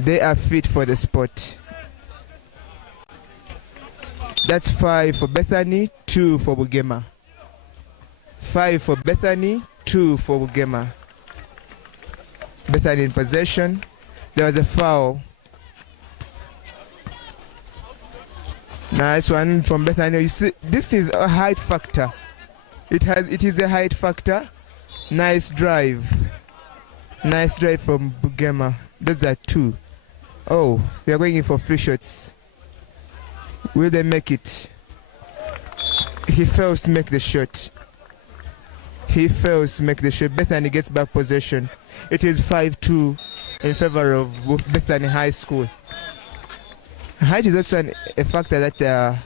They are fit for the sport. That's 5 for Bethany, 2 for Bugema. 5 for Bethany, 2 for Bugema. Bethany in possession. There was a foul. Nice one from Bethany. You see, this is a height factor. It is a height factor. Nice drive. Nice drive from Bugema. Those are 2. Oh, we are going in for free shots. Will they make it? He fails to make the shot. He fails to make the shot. Bethany gets back possession. It is 5-2 in favor of Bethany High School. Height is also a factor that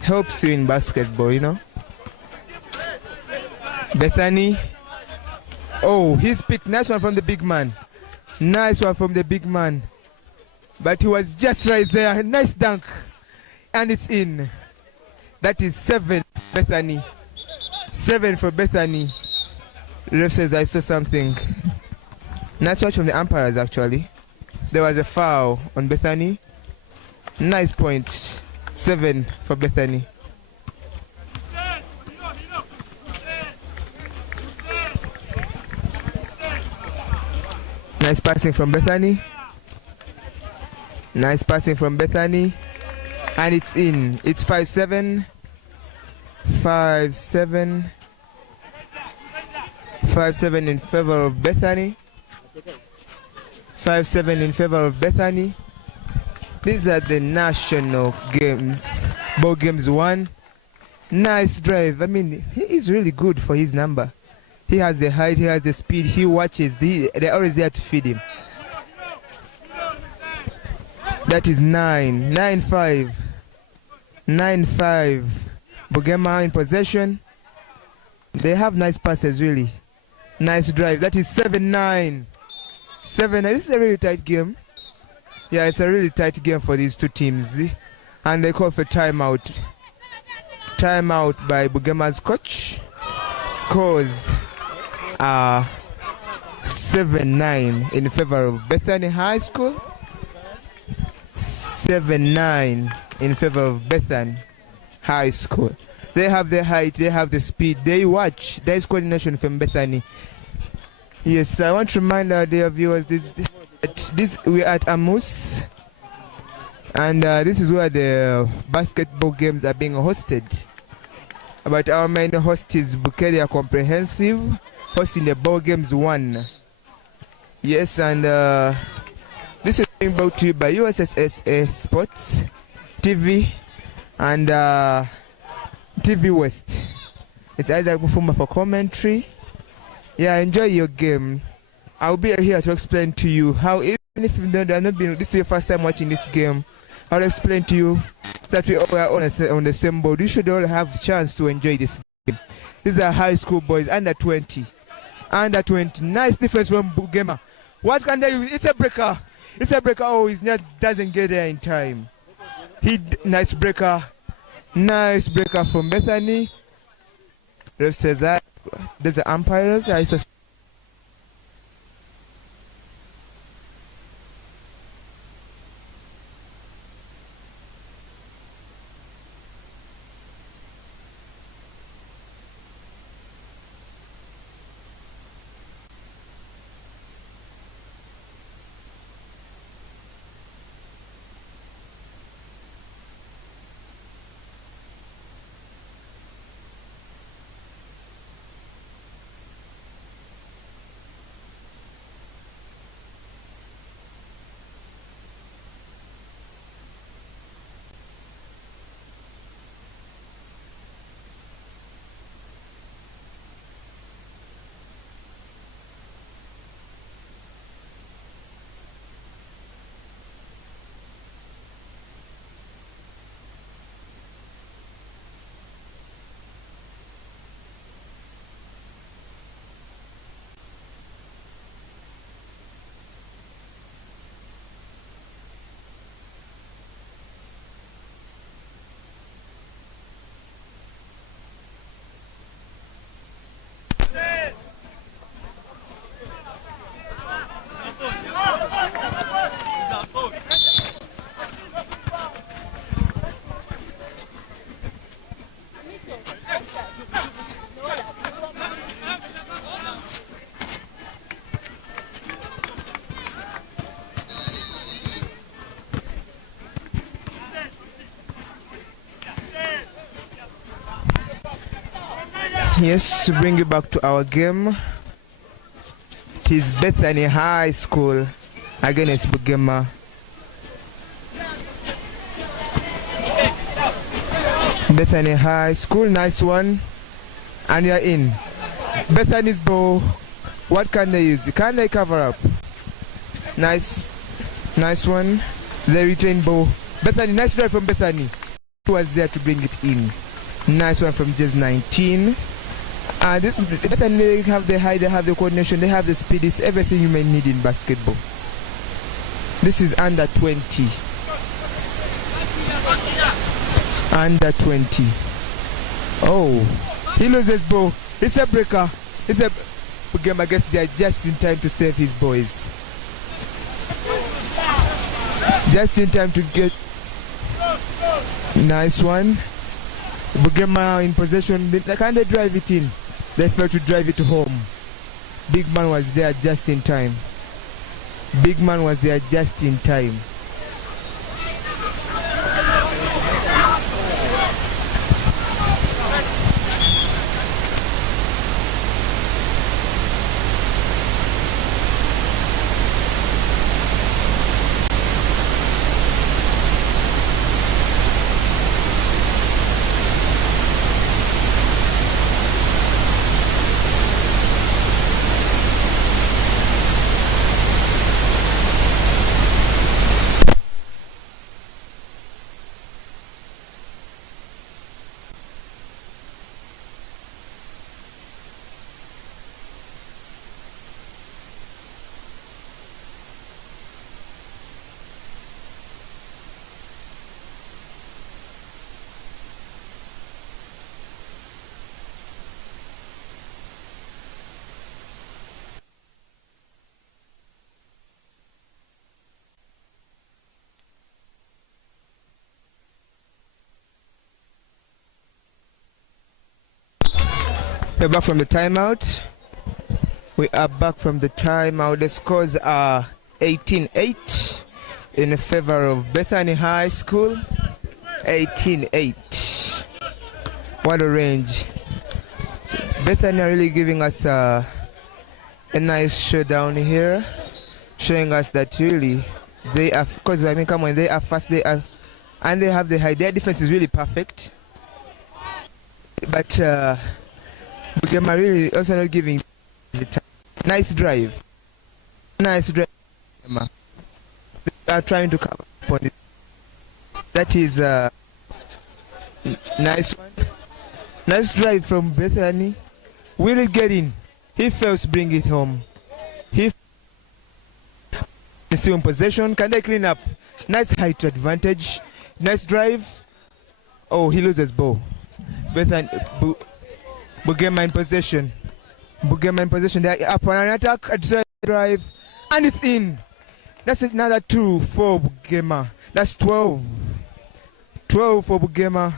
helps you in basketball, you know. Bethany. Oh, he's picked. Nice one from the big man. Nice one from the big man. But he was just right there. Nice dunk. And it's in. That is 7 Bethany. 7 for Bethany. Ref says I saw something. Nice watch from the umpires actually. There was a foul on Bethany. Nice point. 7 for Bethany. Nice passing from Bethany. Nice passing from Bethany. And it's in. It's 5-7. 5-7. 5-7 in favor of Bethany. 5-7 in favor of Bethany. These are the national games. Ball games 1. Nice drive. I mean, he is really good for his number. He has the height, he has the speed, he watches. They're always there to feed him. That is 9. 9-5. 9-5. Bugema in possession. They have nice passes, really. Nice drive. That is 7-9. 7-9. This is a really tight game. Yeah, it's a really tight game for these two teams. And they call for timeout. Timeout by Bugema's coach. Scores 7-9 in favor of Bethany High School. 7-9 in favor of Bethany High School. They have the height, they have the speed, they watch. There is coordination from Bethany. Yes, I want to remind our dear viewers, we're at Amus, and this is where the basketball games are being hosted. But our main host is Bukeria Comprehensive, hosting the ball games 1. Yes, and this is being brought to you by USSSA Sports TV and TV West. It's Isaac Mufuma for commentary. Yeah, enjoy your game. I'll be here to explain to you how, even if you don't, this is your first time watching this game, I'll explain to you that we all are on the same board. You should all have the chance to enjoy this game. These are high school boys, under 20. Under 20. Nice defense from Bugema. What can they use? It's a breaker. It's a breaker. Oh, he's not, doesn't get there in time. Nice breaker. Nice breaker from Bethany. Ref says that. There's the umpires. I saw. Yes, to bring you back to our game. It is Bethany High School against Bugema. Bethany High School, nice one. And you're in. Bethany's ball. What can they use? Can they cover up? Nice one. They retain ball. Bethany, nice drive from Bethany. Who was there to bring it in? Nice one from just 19. And this Bethany, they have the height, they have the coordination, they have the speed. It's everything you may need in basketball. This is under 20. Under 20. Oh, he loses ball. It's a breaker. It's a game. I guess they are just in time to save his boys. Just in time to get. Nice one. Bugema in possession. Can they drive it in? They failed to drive it home. Big man was there just in time. Big man was there just in time. We're back from the timeout. We are back from the timeout. The scores are 18-8 in favor of Bethany High School. 18-8. What a range. Bethany are really giving us a nice showdown here, showing us that really they are, because I mean, come on, they are fast, they are, and they have the height. Their defense is really perfect. But Bugema really also not giving the time. Nice drive. Nice drive. They are trying to cover up on it. That is nice one. Nice drive from Bethany. Will it get in? He fails to bring it home. He is still in possession. Can they clean up? Nice height advantage. Nice drive. Oh, he loses ball. Bethany. Bugema in possession. Bugema in possession. They are up on an attack. A drive. And it's in. That's another 2 for Bugema. That's 12. 12 for Bugema.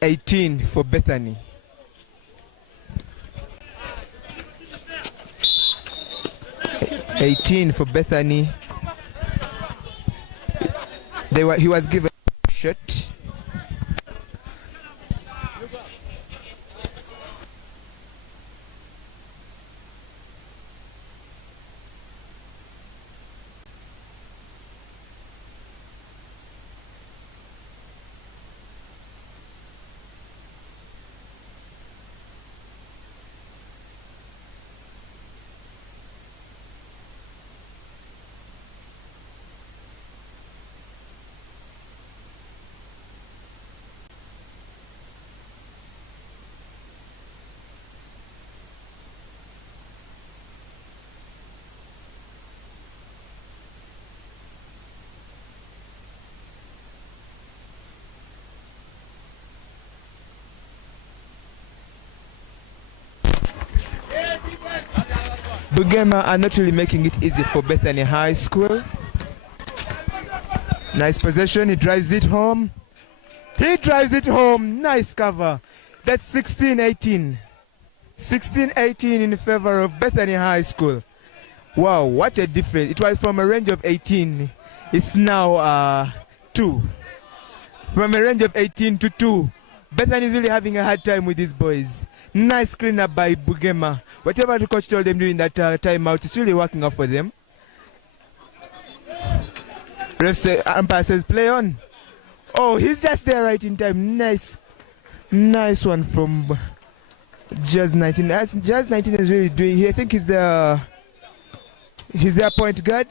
18 for Bethany. For Bethany. He was given a shot. Bugema are not really making it easy for Bethany High School. Nice possession. He drives it home. Nice cover. That's 16-18. 16-18 in favor of Bethany High School. Wow, what a difference. It was from a range of 18. It's now 2. From a range of 18 to 2. Bethany is really having a hard time with these boys. Nice cleanup by Bugema. Whatever the coach told them during that timeout, it's really working out for them. Umpire says play on. Oh, he's just there right in time. Nice one from Jazz 19. Jazz 19 is really doing here. I think he's their point guard.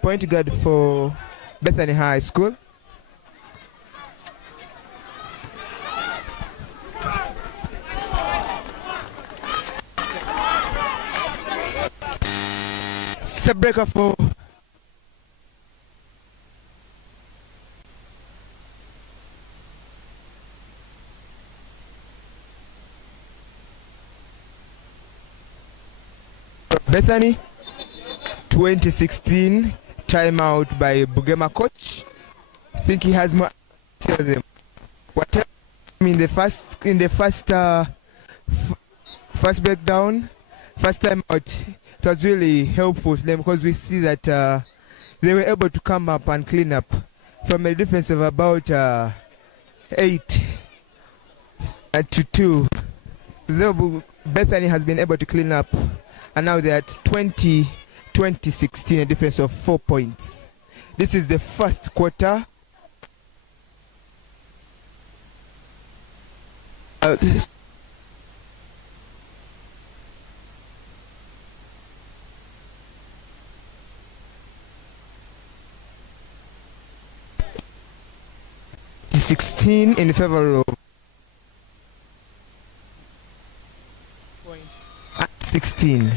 Point guard for Bethany High School. It's a breaker for Bethany. 2016 timeout by Bugema coach. I think he has more to tell them. Whatever in the first breakdown, first time out, it was really helpful to them because we see that they were able to come up and clean up from a difference of about 8 to 2. Though Bethany has been able to clean up, and now they're at 2016, a difference of 4 points. This is the first quarter. $16 in favor of points at 16.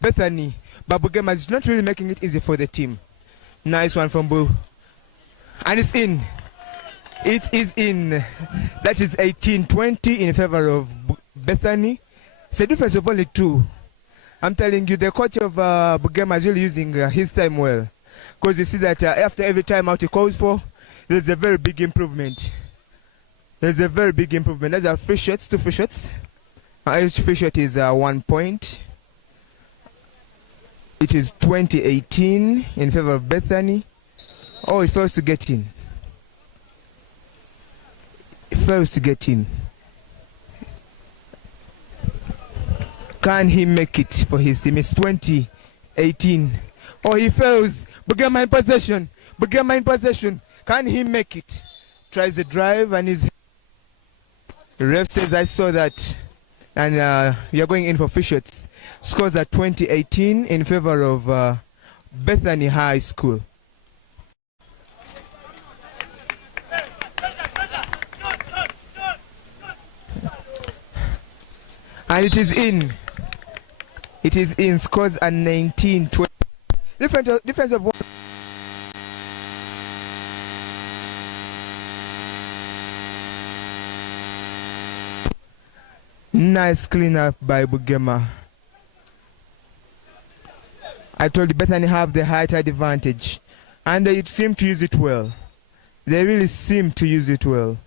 Bethany, but Bugema is not really making it easy for the team. Nice one from Boo. And it's in. It is in. That is 18-20 in favor of Bethany. It's a difference of only 2. I'm telling you, the coach of Bugema is really using his time well. Because you see that after every time out he calls for, there's a very big improvement. There's a very big improvement. There's a free shots, 2 free shots. Each free shot is 1 point. It is 2018 in favor of Bethany. Oh, he fails to get in. He fails to get in. Can he make it for his team? It's 2018. Oh, he fails. Bugema in possession. Bugema in possession. Can he make it? Tries the drive and his ref says, I saw that. And you're going in for free shots. Scores at 2018 in favor of Bethany High School. And it is in. It is in. Scores at 19-20. Difference of 1. Nice cleanup by Bugema. I told you Bethany have the height advantage, and they seem to use it well. They really seem to use it well.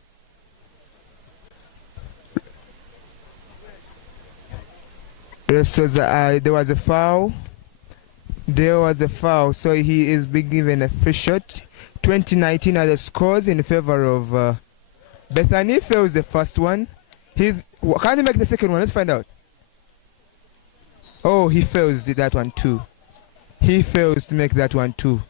Ref says there was a foul. There was a foul, so he is being given a free shot. 2019 are the scores in favor of Bethany. Fails the first one. Can he make the second one? Let's find out. Oh, he fails that one too. He fails to make that one too.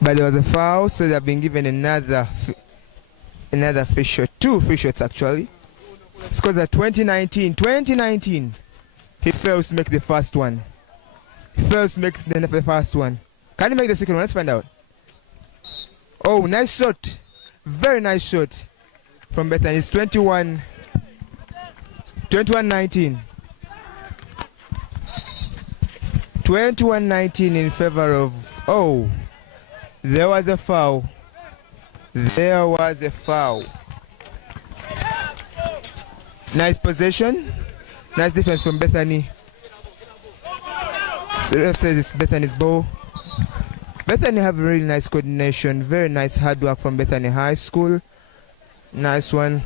But there was a foul, so they have been given another free shot. 2 free shots actually. Scores at 2019. 2019. He fails to make the first one. He fails to make the first one. Can he make the second one? Let's find out. Oh, nice shot. Very nice shot. from Bethany. It's 21-19. 21-19 in favor of... Oh, there was a foul. There was a foul. Nice possession. Nice defense from Bethany. So ref says it's Bethany's ball. Bethany have really nice coordination. Very nice hard work from Bethany High School. Nice one.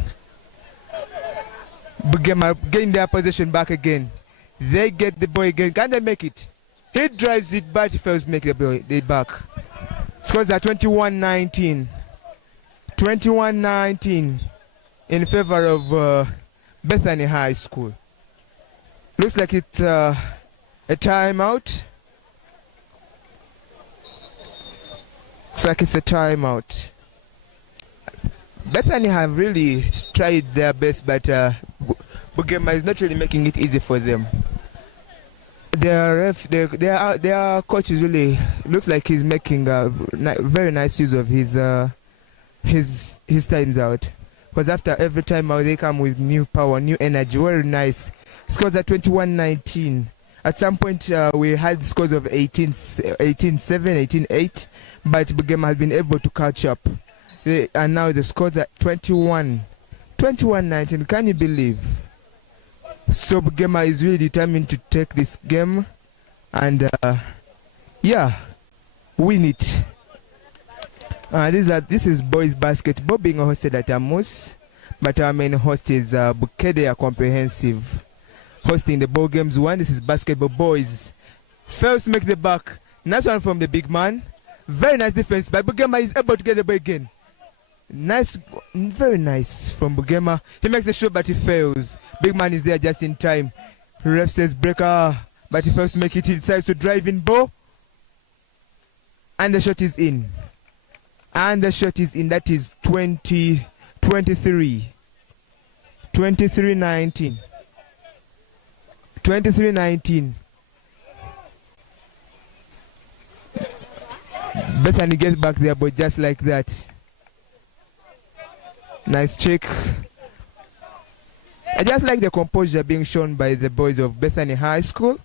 Bugema getting their possession back again. They get the ball again. Can they make it? He drives it, but he fails to make the ball back. Scores are 21-19. 21-19 in favor of Bethany High School. Looks like it's a timeout. Looks like it's a timeout. Bethany have really tried their best, but Bugema is not really making it easy for them. Their coach is really looks like he's making a very nice use of his times out. Because after every time out, they come with new power, new energy. Very nice. Scores are 21-19. At some point, we had scores of 18-7, 18-8, but Bugema has been able to catch up. And now the scores are 21-19. Can you believe? So Bugema is really determined to take this game and win it. This is boys basketball being hosted at Amos, but our main host is Bukedea Comprehensive, hosting the ball games one. This is basketball boys. Fails to make the back. Nice one from the big man. Very nice defense, but Bugema is able to get the ball again. Nice, very nice from Bugema. He makes the shot, but he fails. Big man is there just in time. Ref says breaker, but he fails to make it. He decides to drive in ball, and the shot is in. And the shot is in. That is 23. 23-19. 23-19. Bethany gets back there, but just like that. Nice check. I just like the composure being shown by the boys of Bethany High School.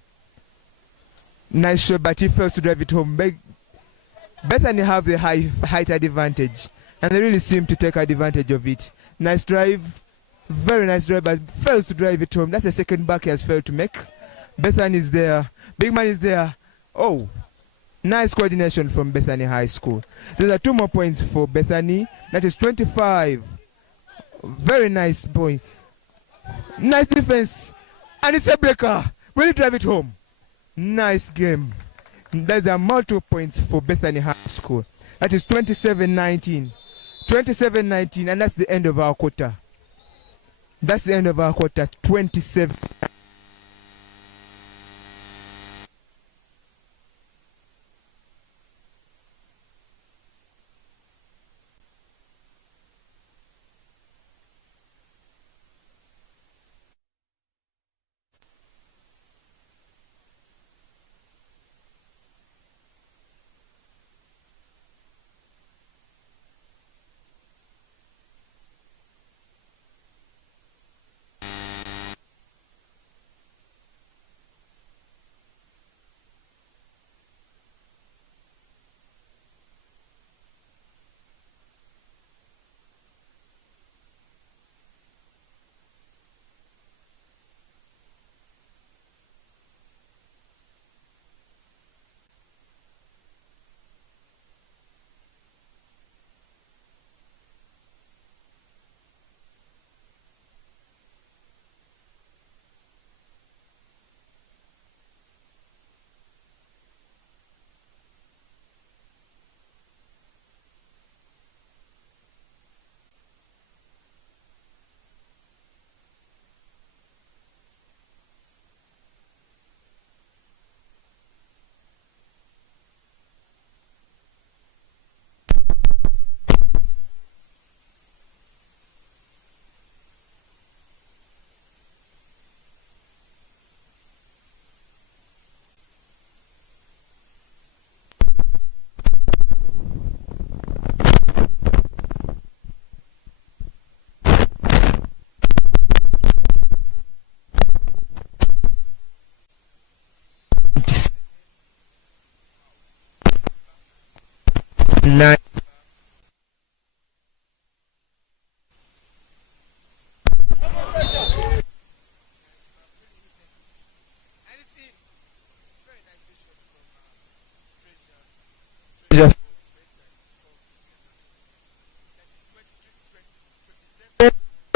Nice shot, but he fails to drive it home. Bethany have the height advantage, and they really seem to take advantage of it. Nice drive. Very nice drive, but fails to drive it home. That's the second back he has failed to make. Bethany is there. Big man is there. Oh, nice coordination from Bethany High School. There are 2 more points for Bethany. That is 25. Very nice point. Nice defense. And it's a breaker. Really drive it home. Nice game. There's a multiple points for Bethany High School. That is 27-19. 27-19, and that's the end of our quarter. That's the end of our quarter. 27.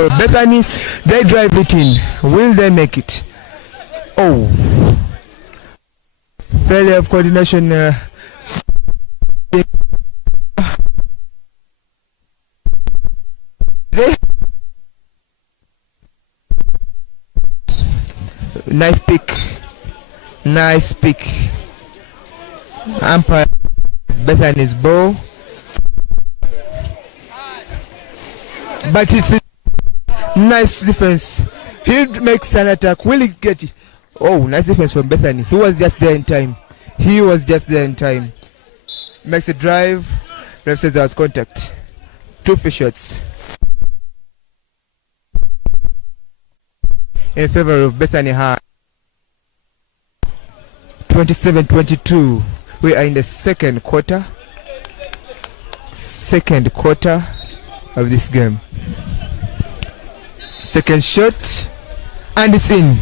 Bethany, they drive it in. Will they make it? Oh. Failure of coordination. Nice pick. Nice pick. Umpire is Bethany's ball. But it's a nice defense. He makes an attack. Will he get it? Oh, nice defense from Bethany. He was just there in time. He was just there in time. Makes a drive. Ref says there was contact. 2 free shots in favor of Bethany High. 27-22. We are in the second quarter. Second quarter of this game. Second shot. And it's in.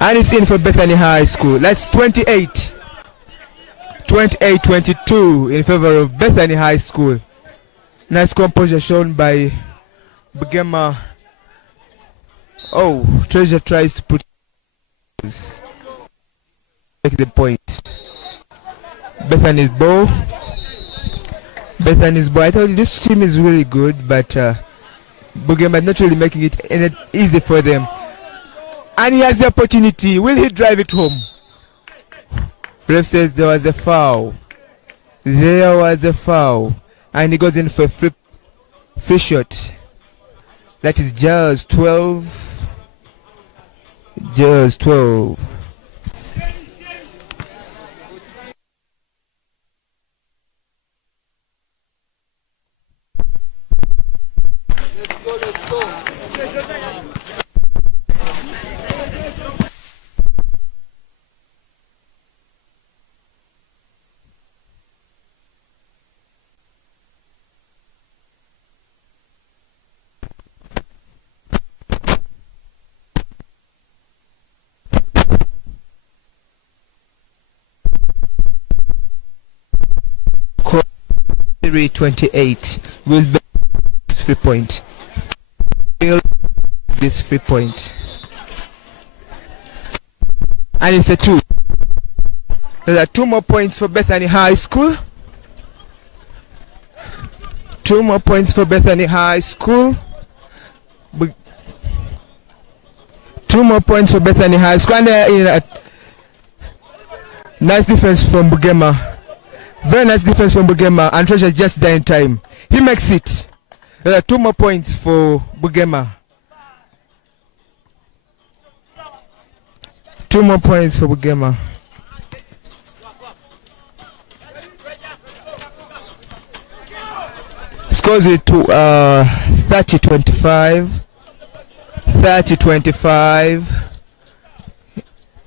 And it's in for Bethany High School. That's 28. 28-22 in favor of Bethany High School. Nice composure shown by Bugema. Oh, Treasure tries to put make the point. Bethany's ball. Bethany's ball. I told you this team is really good, but Bugema not really making it easy for them. And he has the opportunity. Will he drive it home? Ref says there was a foul. There was a foul. And he goes in for a free shot. That is just 12. Just 12. Three 28 will be this free point. This free point. And it's a 2. There are 2 more points for Bethany High School. 2 more points for Bethany High School. 2 more points for Bethany High School. And nice defense from Bugema. Very nice defense from Bugema, and Treasure just there in time. He makes it. There are 2 more points for Bugema. 2 more points for Bugema. Scores it to 30-25. 30-25.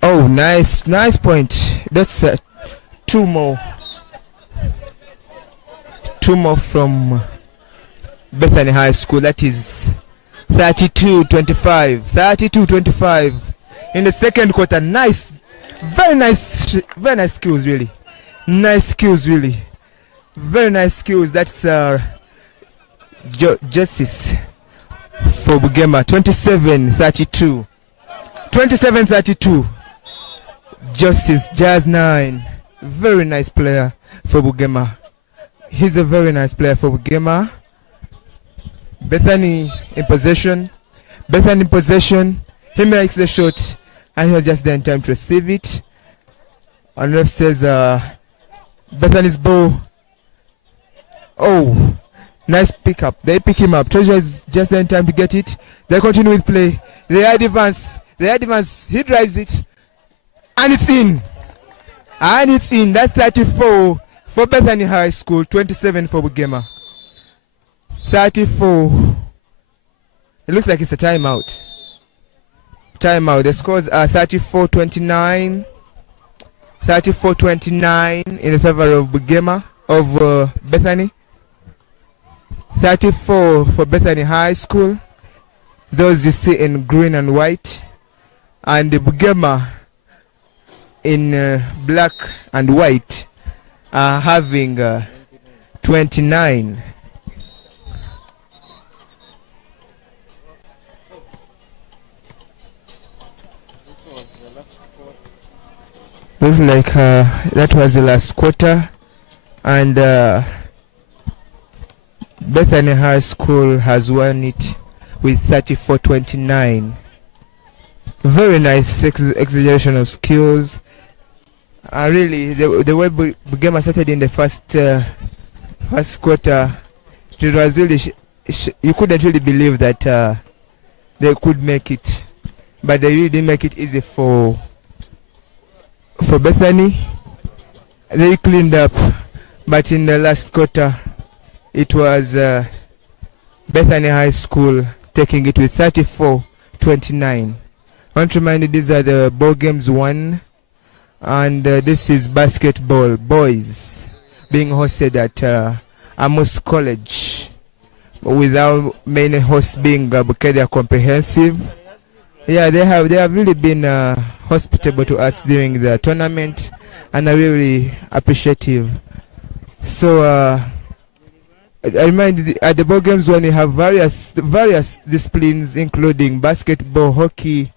Oh, nice point. That's 2 more. 2 more from Bethany High School. That is 32-25. 32-25 in the second quarter. Nice, very nice skills, really. Nice skills, really. Very nice skills. That's justice for Bugema. 27-32. 27-32. Justice, Jazz 9. Very nice player for Bugema. He's a very nice player for Bugema. Bethany in possession. Bethany in possession. He makes the shot, and he was just there in time to receive it. And ref says Bethany's ball. Oh, nice pickup. They pick him up. Treasure is just there in time to get it. They continue with play. They advance. He drives it, and it's in. And it's in. That's 34 for Bethany High School. 27 for Bugema. 34. It looks like it's a timeout. Timeout. The scores are 34-29. 34-29 in favor of Bugema, of Bethany. 34 for Bethany High School. Those you see in green and white. And the Bugema in black and white are having 29. Looks like that was the last quarter, and Bethany High School has won it with 34-29. Very nice exhibition of skills. Really, the way Bugema started in the first quarter, it was really you couldn't really believe that they could make it, but they really didn't make it easy for Bethany. They cleaned up, but in the last quarter, it was Bethany High School taking it with 34-29. I want to remind you, these are the ball games won, and this is basketball boys being hosted at Amos College, without many hosts being Bukedia Comprehensive. Yeah, they have really been hospitable to us during the tournament, and are really appreciative. So I remind you, at the ball games when you have various disciplines, including basketball, hockey.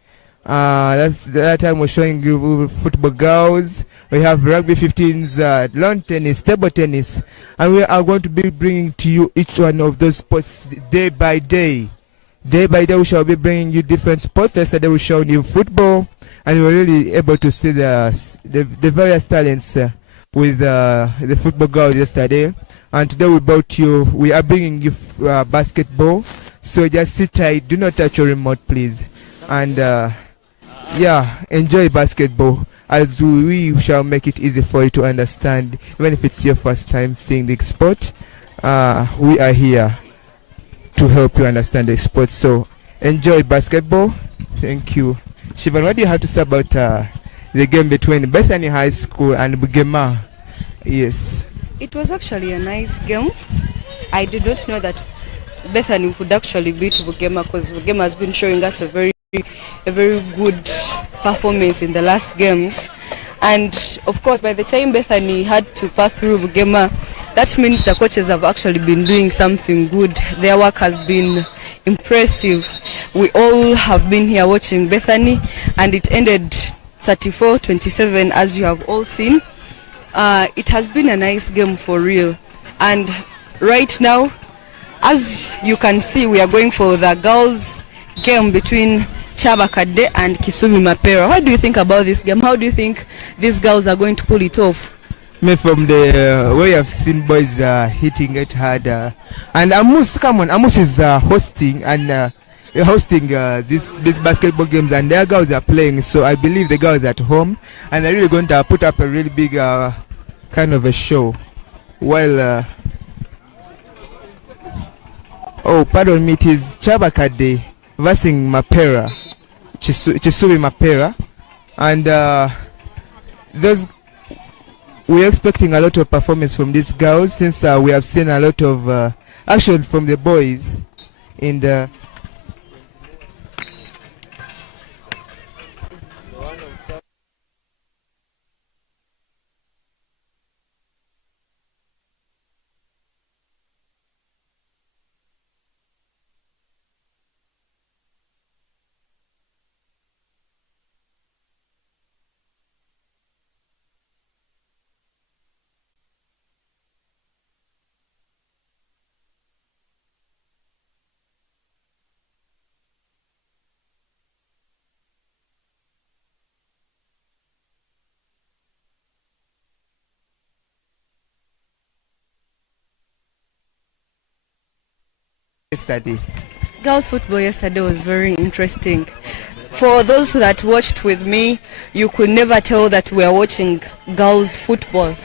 That time we're showing you football girls. We have rugby 15s, lawn tennis, table tennis, and we are going to be bringing to you each one of those sports day by day. Day by day, we shall be bringing you different sports. Yesterday, we showed you football, and we were really able to see the various talents with the football girls yesterday. And today, we are bringing you basketball. So just sit tight, do not touch your remote, please, and yeah, enjoy basketball, as we shall make it easy for you to understand, even if it's your first time seeing the sport. We are here to help you understand the sport. So enjoy basketball. Thank you. Shivan, what do you have to say about the game between Bethany High School and Bugema? Yes. It was actually a nice game. I did not know that Bethany could actually beat Bugema, because Bugema has been showing us a very good performance in the last games. And of course, by the time Bethany had to pass through Bugema, that means the coaches have actually been doing something good. Their work has been impressive. We all have been here watching Bethany, and it ended 34-27, as you have all seen. It has been a nice game for real. And right now, as you can see, we are going for the girls' game between Chabakade and Kisumi Mapera. What do you think about this game? How do you think these girls are going to pull it off? Me, from the way I've seen boys hitting it hard, and Amos is hosting and hosting these basketball games, and their girls are playing. So I believe the girls are at home, and they're really going to put up a really big kind of a show. Well, oh, pardon me, it is Chabakade versus Mapera, Chisumi Mapera, and we're expecting a lot of performance from these girls, since we have seen a lot of action from the boys in the yesterday. Girls football yesterday was very interesting. For those that watched with me, you could never tell that we are watching girls football.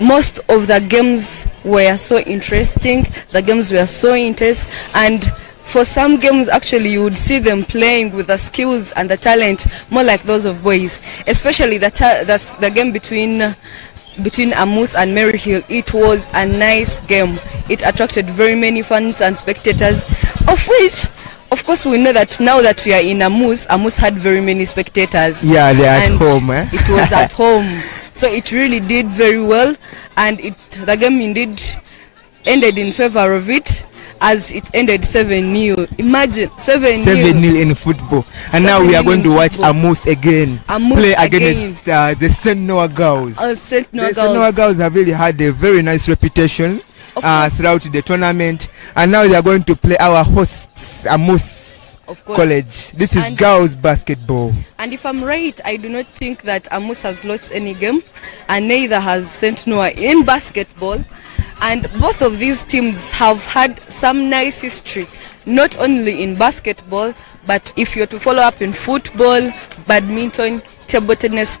Most of the games were so interesting, the games were so intense, and for some games actually you would see them playing with the skills and the talent more like those of boys, especially the game between Amos and Maryhill. It was a nice game. It attracted very many fans and spectators, of which, of course, we know that now that we are in Amos had very many spectators. Yeah, they're at home. It was at home. So it really did very well, and the game indeed ended in favor of it. as it ended 7-0. Imagine 7-0. 7-0 in football. And now we are going to watch Amos again play against the St. Noah girls. St. Noah the St. Noah girls have really had a very nice reputation throughout the tournament. And now they are going to play our hosts, Amos College. This is girls basketball. And if I'm right, I do not think that Amos has lost any game, and neither has St. Noah in basketball. And both of these teams have had some nice history, not only in basketball, but if you're to follow up in football, badminton, table tennis,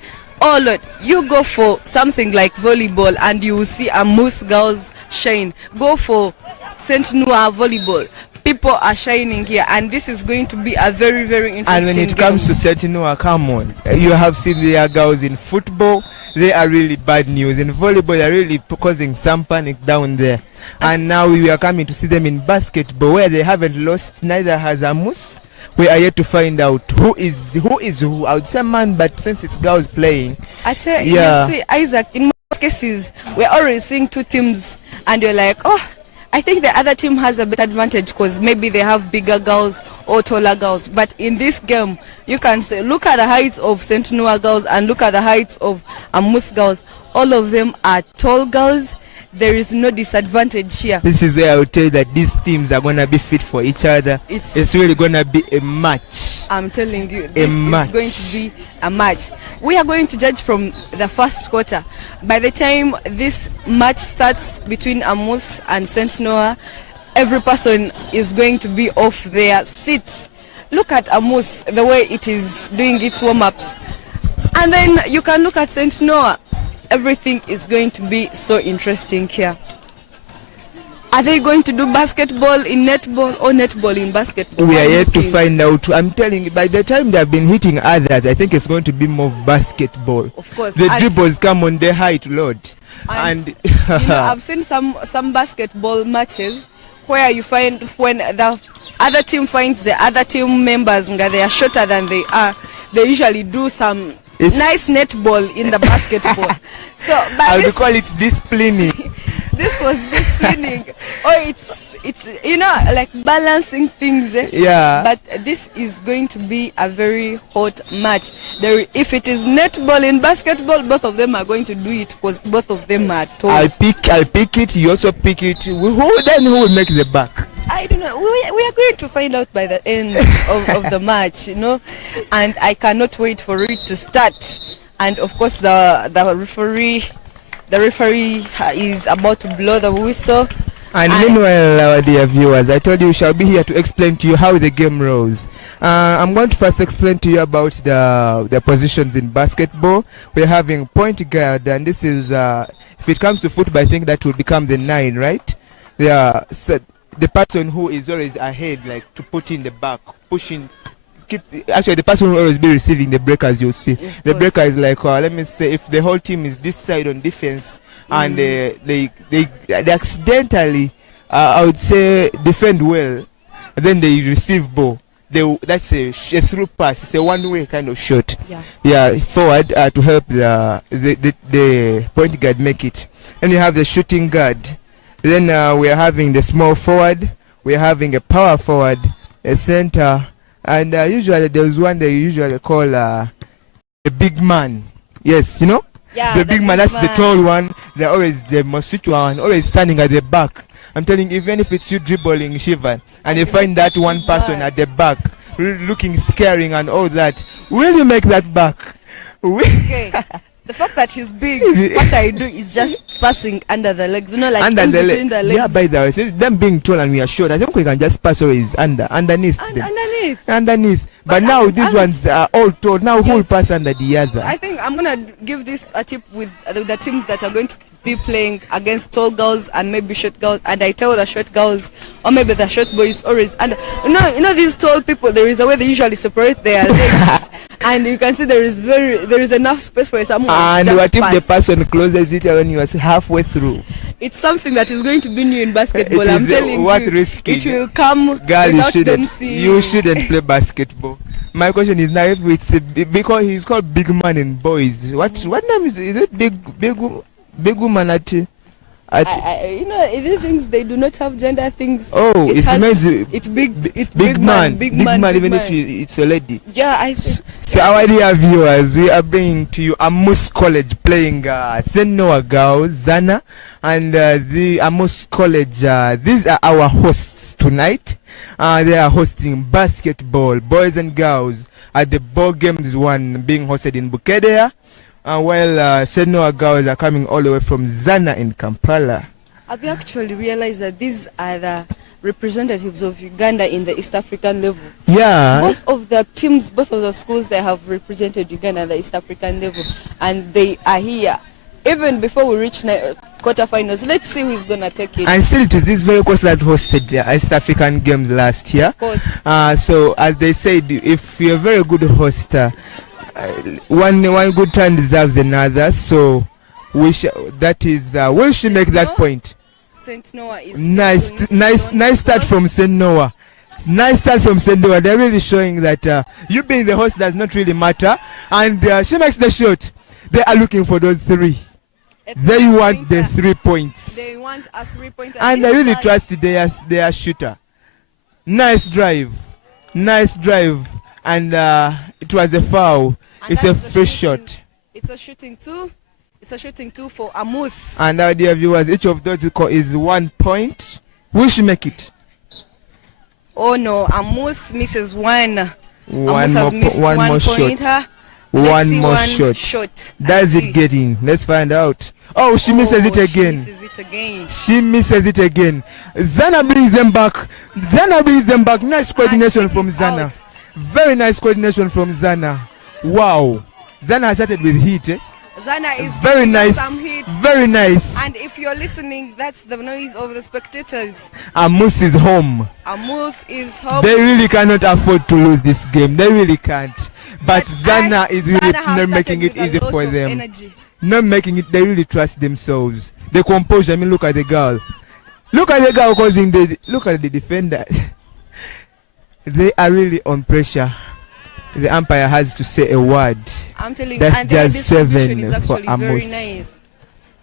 you go for something like volleyball and you will see Amos girls shine. Go for St. Noah volleyball. People are shining here, and this is going to be a very, very interesting And when it comes to St. Noah, come on. You have seen their girls in football. They are really bad news. In volleyball, they are really causing some panic down there. And now we are coming to see them in basketball, where they haven't lost, neither has Amos. We are yet to find out who is who. I would say man, but since it's girls playing. I tell you, you see, Isaac, in most cases, we're already seeing two teams, and you're like, oh, I think the other team has a better advantage because maybe they have bigger girls or taller girls. But in this game, you can say, look at the heights of St. Noah girls and look at the heights of Amos girls. All of them are tall girls. There is no disadvantage here. This is where I will tell you that these teams are going to be fit for each other. It's really going to be a match. I'm telling you, this is going to be a match. We are going to judge from the first quarter. By the time this match starts between Amos and St. Noah, every person is going to be off their seats. Look at Amos, the way it is doing its warm-ups. And then you can look at St. Noah. Everything is going to be so interesting here. Are they going to do basketball in netball or netball in basketball? We are yet to find out. I'm telling you, by the time they have been hitting others, I think it's going to be more basketball. Of course. The dribbles come on their height, Lord. And I've seen some basketball matches where you find when the other team finds the other team members and they are shorter than they are, they usually do some nice netball in the basketball. So I would call it disciplining. This was disciplining. It's like balancing things. Yeah. But this is going to be a very hot match. If it is netball in basketball, both of them are going to do it because both of them are tall. I'll pick it. You also pick it. Who will make the back? I don't know. We are going to find out by the end of the match, and I cannot wait for it to start. And of course, the referee is about to blow the whistle. And meanwhile, our dear viewers, I told you we shall be here to explain to you how the game rolls. I'm going to first explain to you about the positions in basketball. We're having point guard, and this is, if it comes to football, I think that will become the 9, right? The person who is always ahead, like to put in the back, pushing. Actually, the person will always be receiving the break, as you'll see. The breaker is like, let me say, if the whole team is this side on defense, and they accidentally, I would say, defend well, and then they receive ball. That's a through pass. It's a one-way kind of shot. Yeah, forward to help the point guard make it. And you have the shooting guard. Then we are having the small forward. We are having a power forward, a center, and usually there's one they usually call a big man. Yes, Yeah, the big man, that's the tall one. They're always the mosquito one, always standing at the back. I'm telling you, even if it's you dribbling, Shiva, and you find that one person at the back, looking scaring and all that, will you make that back? Okay. The fact that he's big, what I do is just passing under the legs, like under the between the legs. Yeah, by the way, them being tall and we are short, I think we can just pass always underneath. Underneath. But now these ones are all tall. Now who will pass under the other? I think I'm gonna give this a tip with the teams that are going to be playing against tall girls and maybe short girls, and I tell the short girls or maybe the short boys always under. These tall people, there is a way they usually separate their legs. And you can see there is enough space for someone. And what if the person closes it when you are halfway through? It's something that is going to be new in basketball. I'm telling you, risky? It will come. Girl, you you shouldn't play basketball. My question is now, if it's because he's called big man in boys. What name is it? Big woman at? You know, these things, they do not have gender things. Oh, it it's has, amazing. It's big man, even man. if it's a lady. Yeah, I think. So our dear viewers, we are bringing to you Amos College playing St. Noah girls, Zana, and the Amos College. These are our hosts tonight. They are hosting basketball, boys and girls, at the ball games one being hosted in Bukedea. While St. Noah girls are coming all the way from Zana in Kampala. Have you actually realized that these are the representatives of Uganda in the East African level? Yeah. Both of the teams, both of the schools, they have represented Uganda at the East African level. And they are here. Even before we reach quarterfinals, let's see who's going to take it. And still, it is this very course that hosted the East African Games last year. So, as they said, if you're a very good host, one good turn deserves another. So, we should make that point. St. Noah is nice start from St. Noah. Nice start from St. Noah. They're really showing that you being the host does not really matter. And she makes the shot. They are looking for those three. They want the 3 points. They want a 3-pointer. And I really trust their shooter. Nice drive. And it was a foul. And it's a free shot. It's a shooting two for Amos. And our dear viewers, each of those is 1 point. Who should make it? Oh no, Amos misses one. One more shot. One more shot. Does it get in? Let's find out. Oh, she misses it again. She misses it again. Zana brings them back. Nice coordination from Zana. Very nice coordination from Zana. Wow. Zana has started with heat. Zana is very nice. Some heat. Very nice. And if you're listening, that's the noise of the spectators. Amos is home. They really cannot afford to lose this game. They really can't. But Zana is really not making it easy for them. Not making it. They really trust themselves. The composure. I mean, look at the girl. Look at the girl causing look at the defender. They are really on pressure. The umpire has to say a word. I'm telling you, that's just 7 for Amos. Very nice.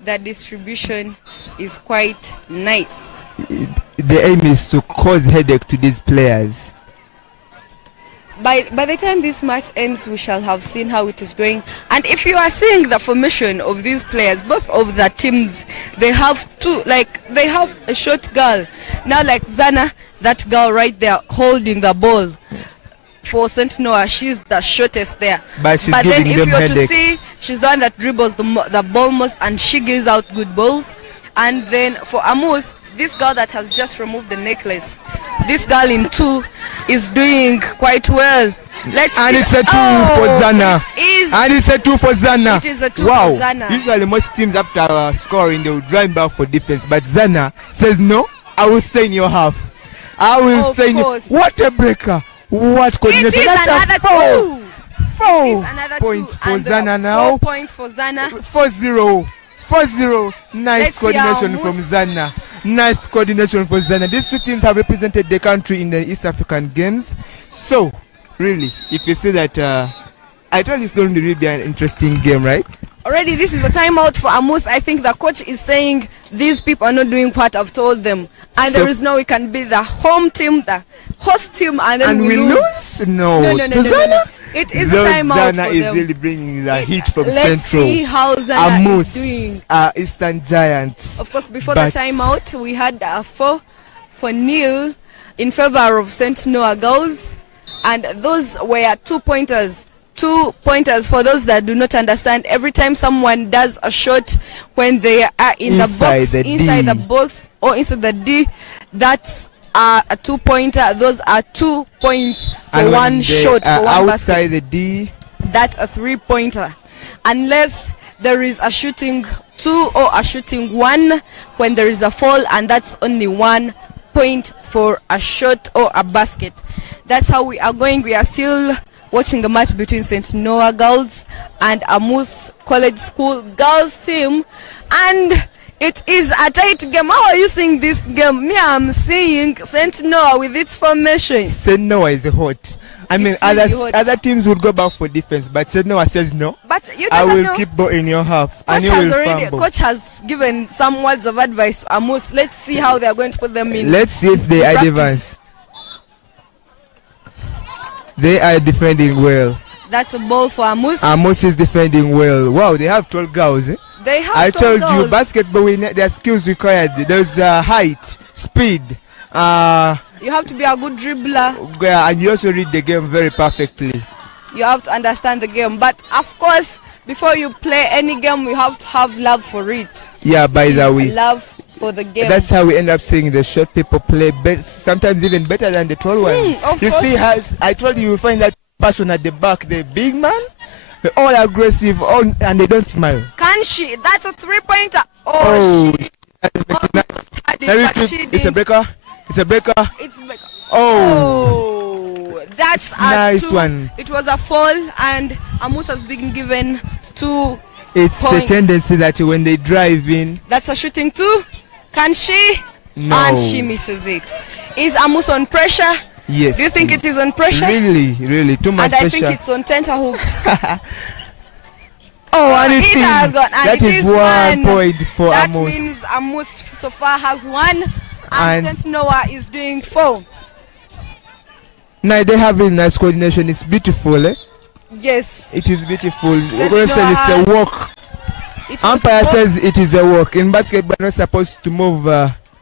That distribution is quite nice. The aim is to cause headache to these players. By the time this match ends, we shall have seen how it is going. And if you are seeing the formation of these players, both of the teams, they have they have a short girl. Now, like Zana, that girl right there holding the ball. For St. Noah, she's the shortest there. But then if you are to see, she's the one that dribbles the ball most, and she gives out good balls. And then for Amos, this girl that has just removed the necklace, this girl in 2 is doing quite well. It's a 2 for Zana. It's a 2 for Zana. It is a 2 for Zana. Usually most teams after scoring, they will drive back for defense. But Zana says, no, I will stay in your half. I will stay in your... What a breaker. What coordination? That's a 4 points for Zana now. 4 points for Zana. 4-0. Nice coordination from Zana. Nice coordination for Zana. These two teams have represented the country in the East African Games. So, really, if you see that, I thought it's going to really be an interesting game, right? Already, this is a timeout for Amos. I think the coach is saying these people are not doing what I've told them. And there is no we can be the home team, the host team, and then we lose. No. Zana? It is a timeout Zana for is them. Really bringing the heat from Let's Central. See how Zana is doing. Eastern Giants. Of course, before the timeout, we had 4-0 in favor of St. Noah girls. And those were 2 pointers. 2 pointers for those that do not understand. Every time someone does a shot when they are inside the box or inside the D, that's a 2-pointer. Those are 2 points for one shot. For one outside basket. The D, that's a 3-pointer. Unless there is a shooting 2 or a shooting 1 when there is a fall, and that's only 1 point for a shot or a basket. That's how we are going. We are still watching a match between St. Noah girls and Amos College School girls team, and It is a tight game. How are you seeing this game? Me, I'm seeing St. Noah with its formation. St. Noah is hot. I mean, really hot. other teams would go back for defense, but St. Noah says no. But you I never will know. keep ball in your half, and you will fumble. Coach has given some words of advice to Amos. Let's see how they are going to put them in. Let's see if they are advanced. They are defending well. That's a ball for Amos. Amos is defending well. Wow, they have 12 girls. Eh? They have I 12 told you, goals. basketball, their skills required. There's height, speed. You have to be a good dribbler. And you also read the game very perfectly. You have to understand the game. But of course, before you play any game, you have to have love for it. Yeah, by the way. Love for the game. That's how we end up seeing the short people play sometimes even better than the tall ones. You see, I told you, you will find that person at the back, the big man. They're all aggressive, and they don't smile. Can she? That's a 3-pointer. Oh, It's a breaker. It's a breaker. It's a breaker. Oh, that's a nice one. It was a fall, and Amos has been given 2 It's points. a tendency that when they drive in. That's a shooting 2. Can she? No. And she misses it. Is Amos on pressure? Yes. Do you think it is on pressure? Really, too much pressure. And I pressure. think it's on tenterhooks. And it has gone. And that is 1 point for that Amos. That means Amos so far has 1, and St. Noah is doing 4. Now they have a nice coordination. It's beautiful, eh? Yes. It is beautiful. It's a walk. Umpire says it is a walk. In basketball, you're not supposed to move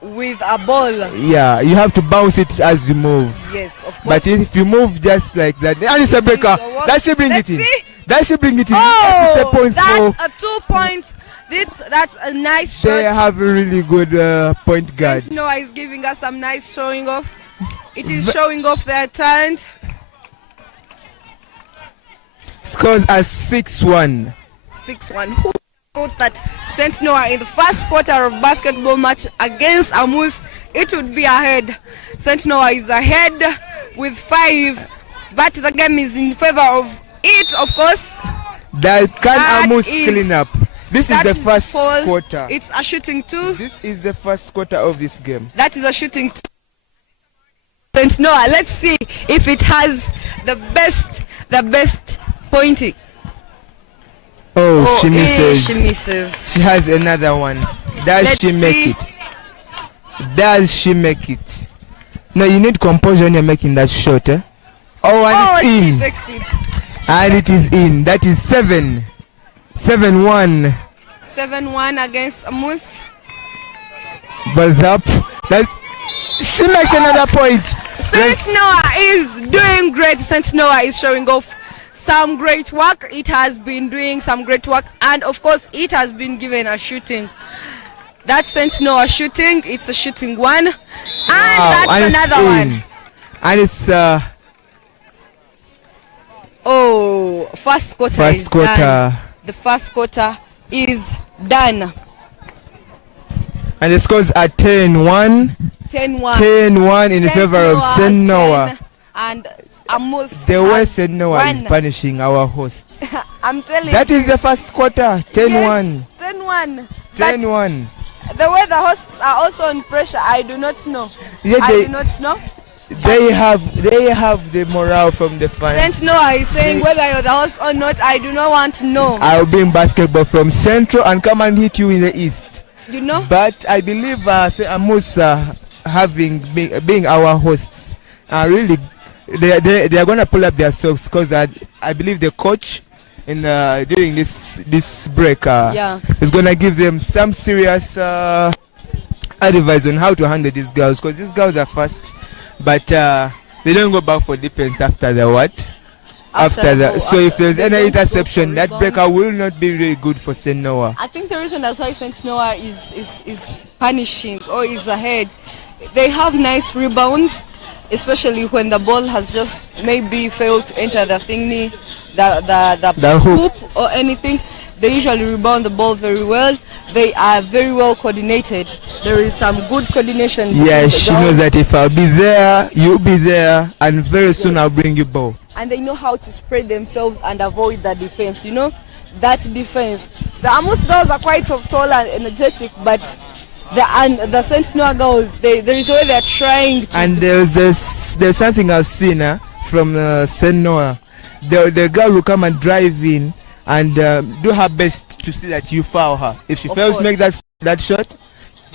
with a ball. Yeah, you have to bounce it as you move. Yes, of course. But if you move just like that, and it's a breaker, that should bring it in. That should bring it in. Oh, a point that's a 2 points. That's a nice shot. They have a really good point guard. St. Noah is giving us some nice showing off. It is showing off their talent. Scores are 6-1. 6-1. Who thought that St. Noah in the first quarter of basketball match against Amos, it would be ahead. St. Noah is ahead with 5, but the game is in favor of it, of course. That can Amos clean up. This is the first quarter. It's a shooting 2. This is the first quarter of this game. That is a shooting 2. St. Noah, let's see if it has the best pointing. She misses. She misses. She has another one. Does she make it? Does she make it? No, you need composure when you're making that shot. Eh? And it's in. She takes it. And it is in. That is 7-1. 7-1 against Amos. Buzz up. She makes another point. St. Noah is doing great. St. Noah is showing off some great work. It has been doing some great work, and of course it has been given a shooting. That's St. Noah shooting. It's a shooting 1, and that's another one. And it's first quarter is done. The first quarter is done. And the scores are 10-1. 10-1 in favor of St. Noah. And Amos. The way St. Noah is punishing our hosts. I'm telling you. That is the first quarter. 10-1. Yes, 10-1. 10-1. The way the hosts are also on pressure, I do not know. Yeah, I do not know. They have the morale from the fans. St. Noah is saying whether you're the host or not, I do not want to know. I'll be in basketball from Central and come and hit you in the East. You know? But I believe Amos being our hosts, really, they are going to pull up their socks, because I believe the coach during this break is going to give them some serious advice on how to handle these girls, because these girls are fast, but they don't go back for defense after the what? After that. So if there's any interception, that breaker will not be really good for St. Noah. I think the reason that's why St. Noah is punishing or is ahead, they have nice rebounds, especially when the ball has just maybe failed to enter the thingy, the hoop or anything. They usually rebound the ball very well. They are very well coordinated. There is some good coordination. Yeah, she knows that if I'll be there, you'll be there, and very soon I'll bring you ball. and they know how to spread themselves and avoid the defense. You know, that defense. The Amus girls are quite tall and energetic, but the St. Noah girls, there is a way they're trying to. And there's something I've seen from St. Noah. The girl will come and drive in and do her best to see that you foul her. If she fails to make that shot,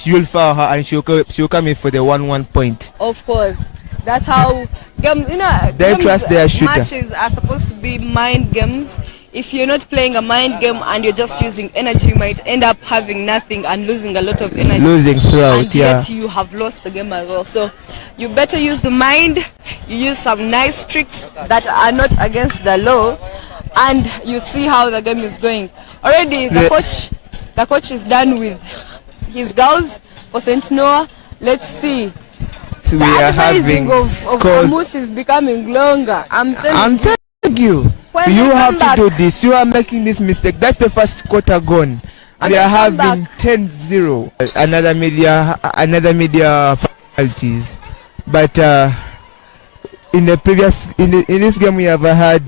you'll foul her and she'll come in for the 1-1 point. Of course. That's how they trust their shooter. Matches are supposed to be mind games. If you're not playing a mind game and you're just using energy, you might end up having nothing and losing a lot of energy. Losing throughout, and yet you have lost the game as well. So you better use the mind. You use some nice tricks that are not against the law, and you see how the game is going. Already the coach is done with his girls for St. Noah. Let's see. So the we are advertising having of scores. Amus is becoming longer. I'm telling you. When you have to do this. You are making this mistake. That's the first quarter gone. And we are having 10-0. Another media penalties. But in this game we have had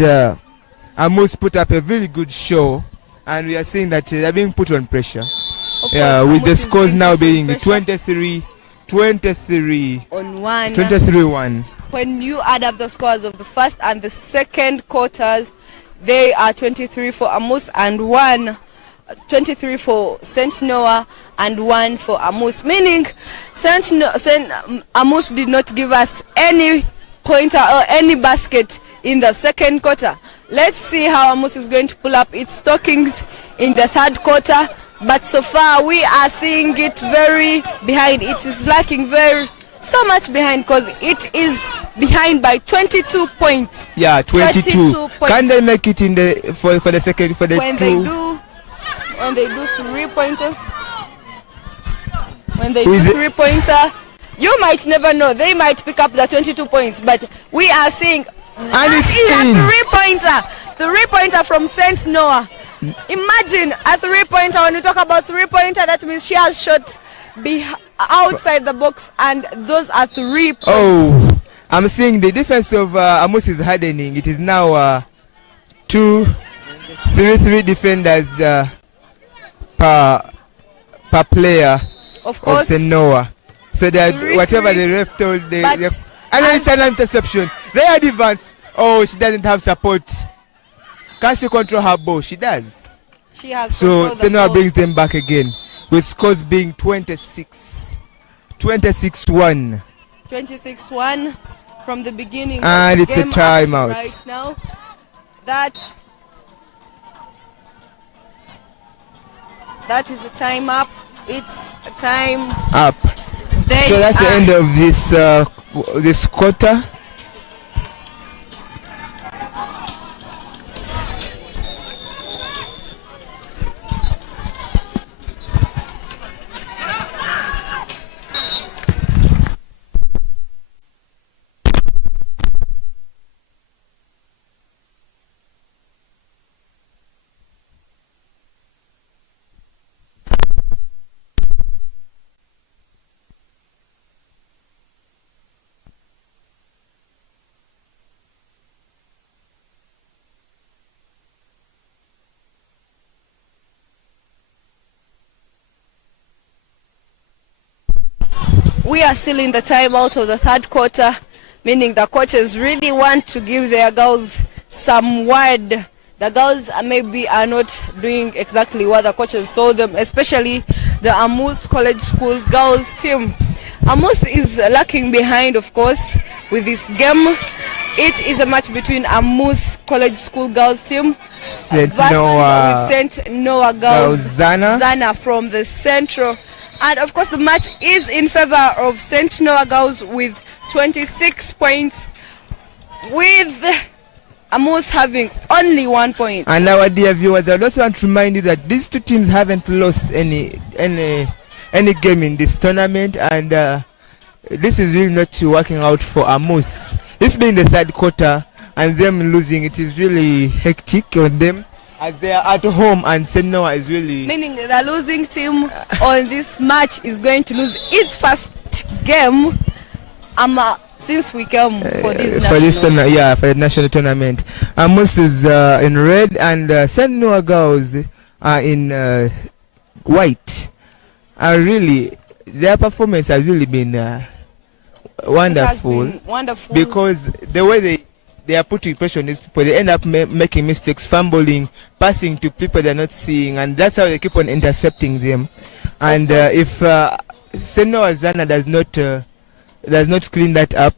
Amus put up a really good show, and we are seeing that they are being put on pressure. With the scores now being 23-1. When you add up the scores of the first and the second quarters, they are 23 for Amus and 23 for St. Noah and 1 for Amus. Meaning, Amus did not give us any pointer or any basket in the second quarter. Let's see how Amus is going to pull up its stockings in the third quarter. But so far, we are seeing it very behind. It is lacking so much behind because it is behind by 22 points. Yeah, 22 points. Can they make it in the for the second for the when two? When they do 3-pointer, when they do 3-pointer, you might never know. They might pick up the 22 points, but we are seeing and it's a 3-pointer from St. Noah. Imagine a 3-pointer. When we talk about 3-pointer, that means she has shot outside the box, and those are 3 points. Oh, I'm seeing the defense of Amus is hardening. It is now 3 defenders per player of St. Noah. So that whatever the ref told, and it's an interception. They are advanced. Oh, she doesn't have support. Can she control her ball? She does. She has. So St. Noah brings them back again, with scores being 26-1. 26-1 from the beginning. And it's a timeout. Right now, that is a time up. It's a time up. So that's the end of this quarter. We are still in the timeout of the third quarter, meaning the coaches really want to give their girls some word. The girls maybe are not doing exactly what the coaches told them, especially the Amus College School girls team. Amus is lacking behind, of course, with this game. It is a match between Amus College School girls team St. versus Noah, with St. Noah girls, Zana from the Central. And of course the match is in favor of St. Noah girls with 26 points, with Amus having only 1 point. And our dear viewers, I also want to remind you that these two teams haven't lost any game in this tournament, and this is really not working out for Amus. This being the third quarter and them losing, it is really hectic on them, as they are at home, and St. Noah is really... Meaning the losing team on this match is going to lose its first game. since we came for this for this national. for the national tournament. Amos is in red, and St. Noah girls are in white. Really, their performance has really been wonderful. It has been wonderful because the way they are putting pressure on these people, they end up making mistakes, fumbling, passing to people they're not seeing, and that's how they keep on intercepting them. And if Seno Azana does not clean that up,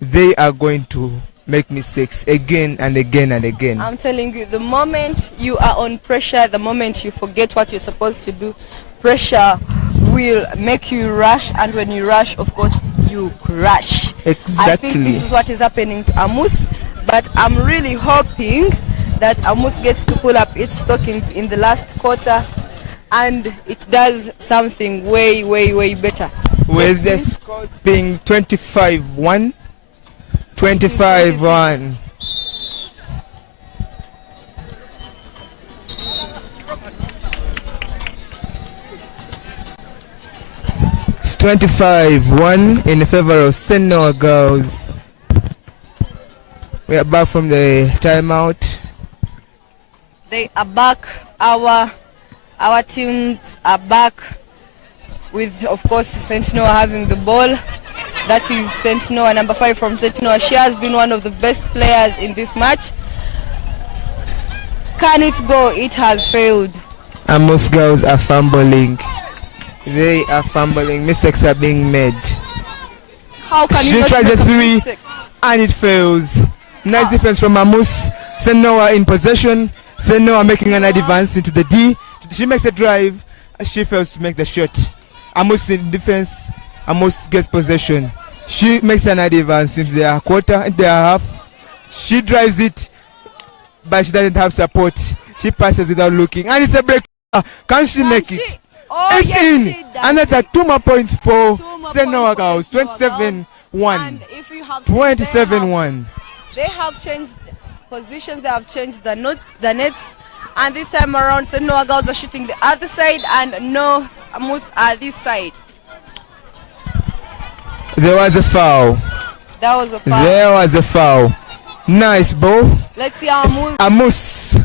they are going to make mistakes again and again and again. I'm telling you, the moment you are on pressure, the moment you forget what you're supposed to do, pressure will make you rush, and when you rush, of course, you crash. Exactly. I think this is what is happening to Amos, but I'm really hoping that Amos gets to pull up its stockings in the last quarter and it does something way, way, way better. With the score being 25-1. 25-1. It's 25-1 in favor of Seno girls. We are back from the timeout. They are back. Our teams are back with, of course, St. Noah having the ball. That is St. Noah, number 5 from St. Noah. She has been one of the best players in this match. Can it go? It has failed. Amos girls are fumbling. They are fumbling. Mistakes are being made. How can you She not tries make a a 3 mistake? and it fails. Nice defense from Amos. St. Noah in possession. St. Noah making an advance into the D. She makes a drive. She fails to make the shot. Amos in defense. Amos gets possession. She makes an advance into their quarter, into their half. She drives it, but she doesn't have support. She passes without looking, and it's a break. Can she make it? Oh, It's yes, in, she does. and that's a 2 more points for 2 more St. Noah points girls. for St. Noah girls. 27-1. And if you have seen, 27-1. they have changed positions. They have changed the nets, and this time around, St. Noah girls are shooting the other side, and no, Amos are this side. There was a foul. That was a foul. There was a foul. Nice ball. Let's see how Amos. Amos.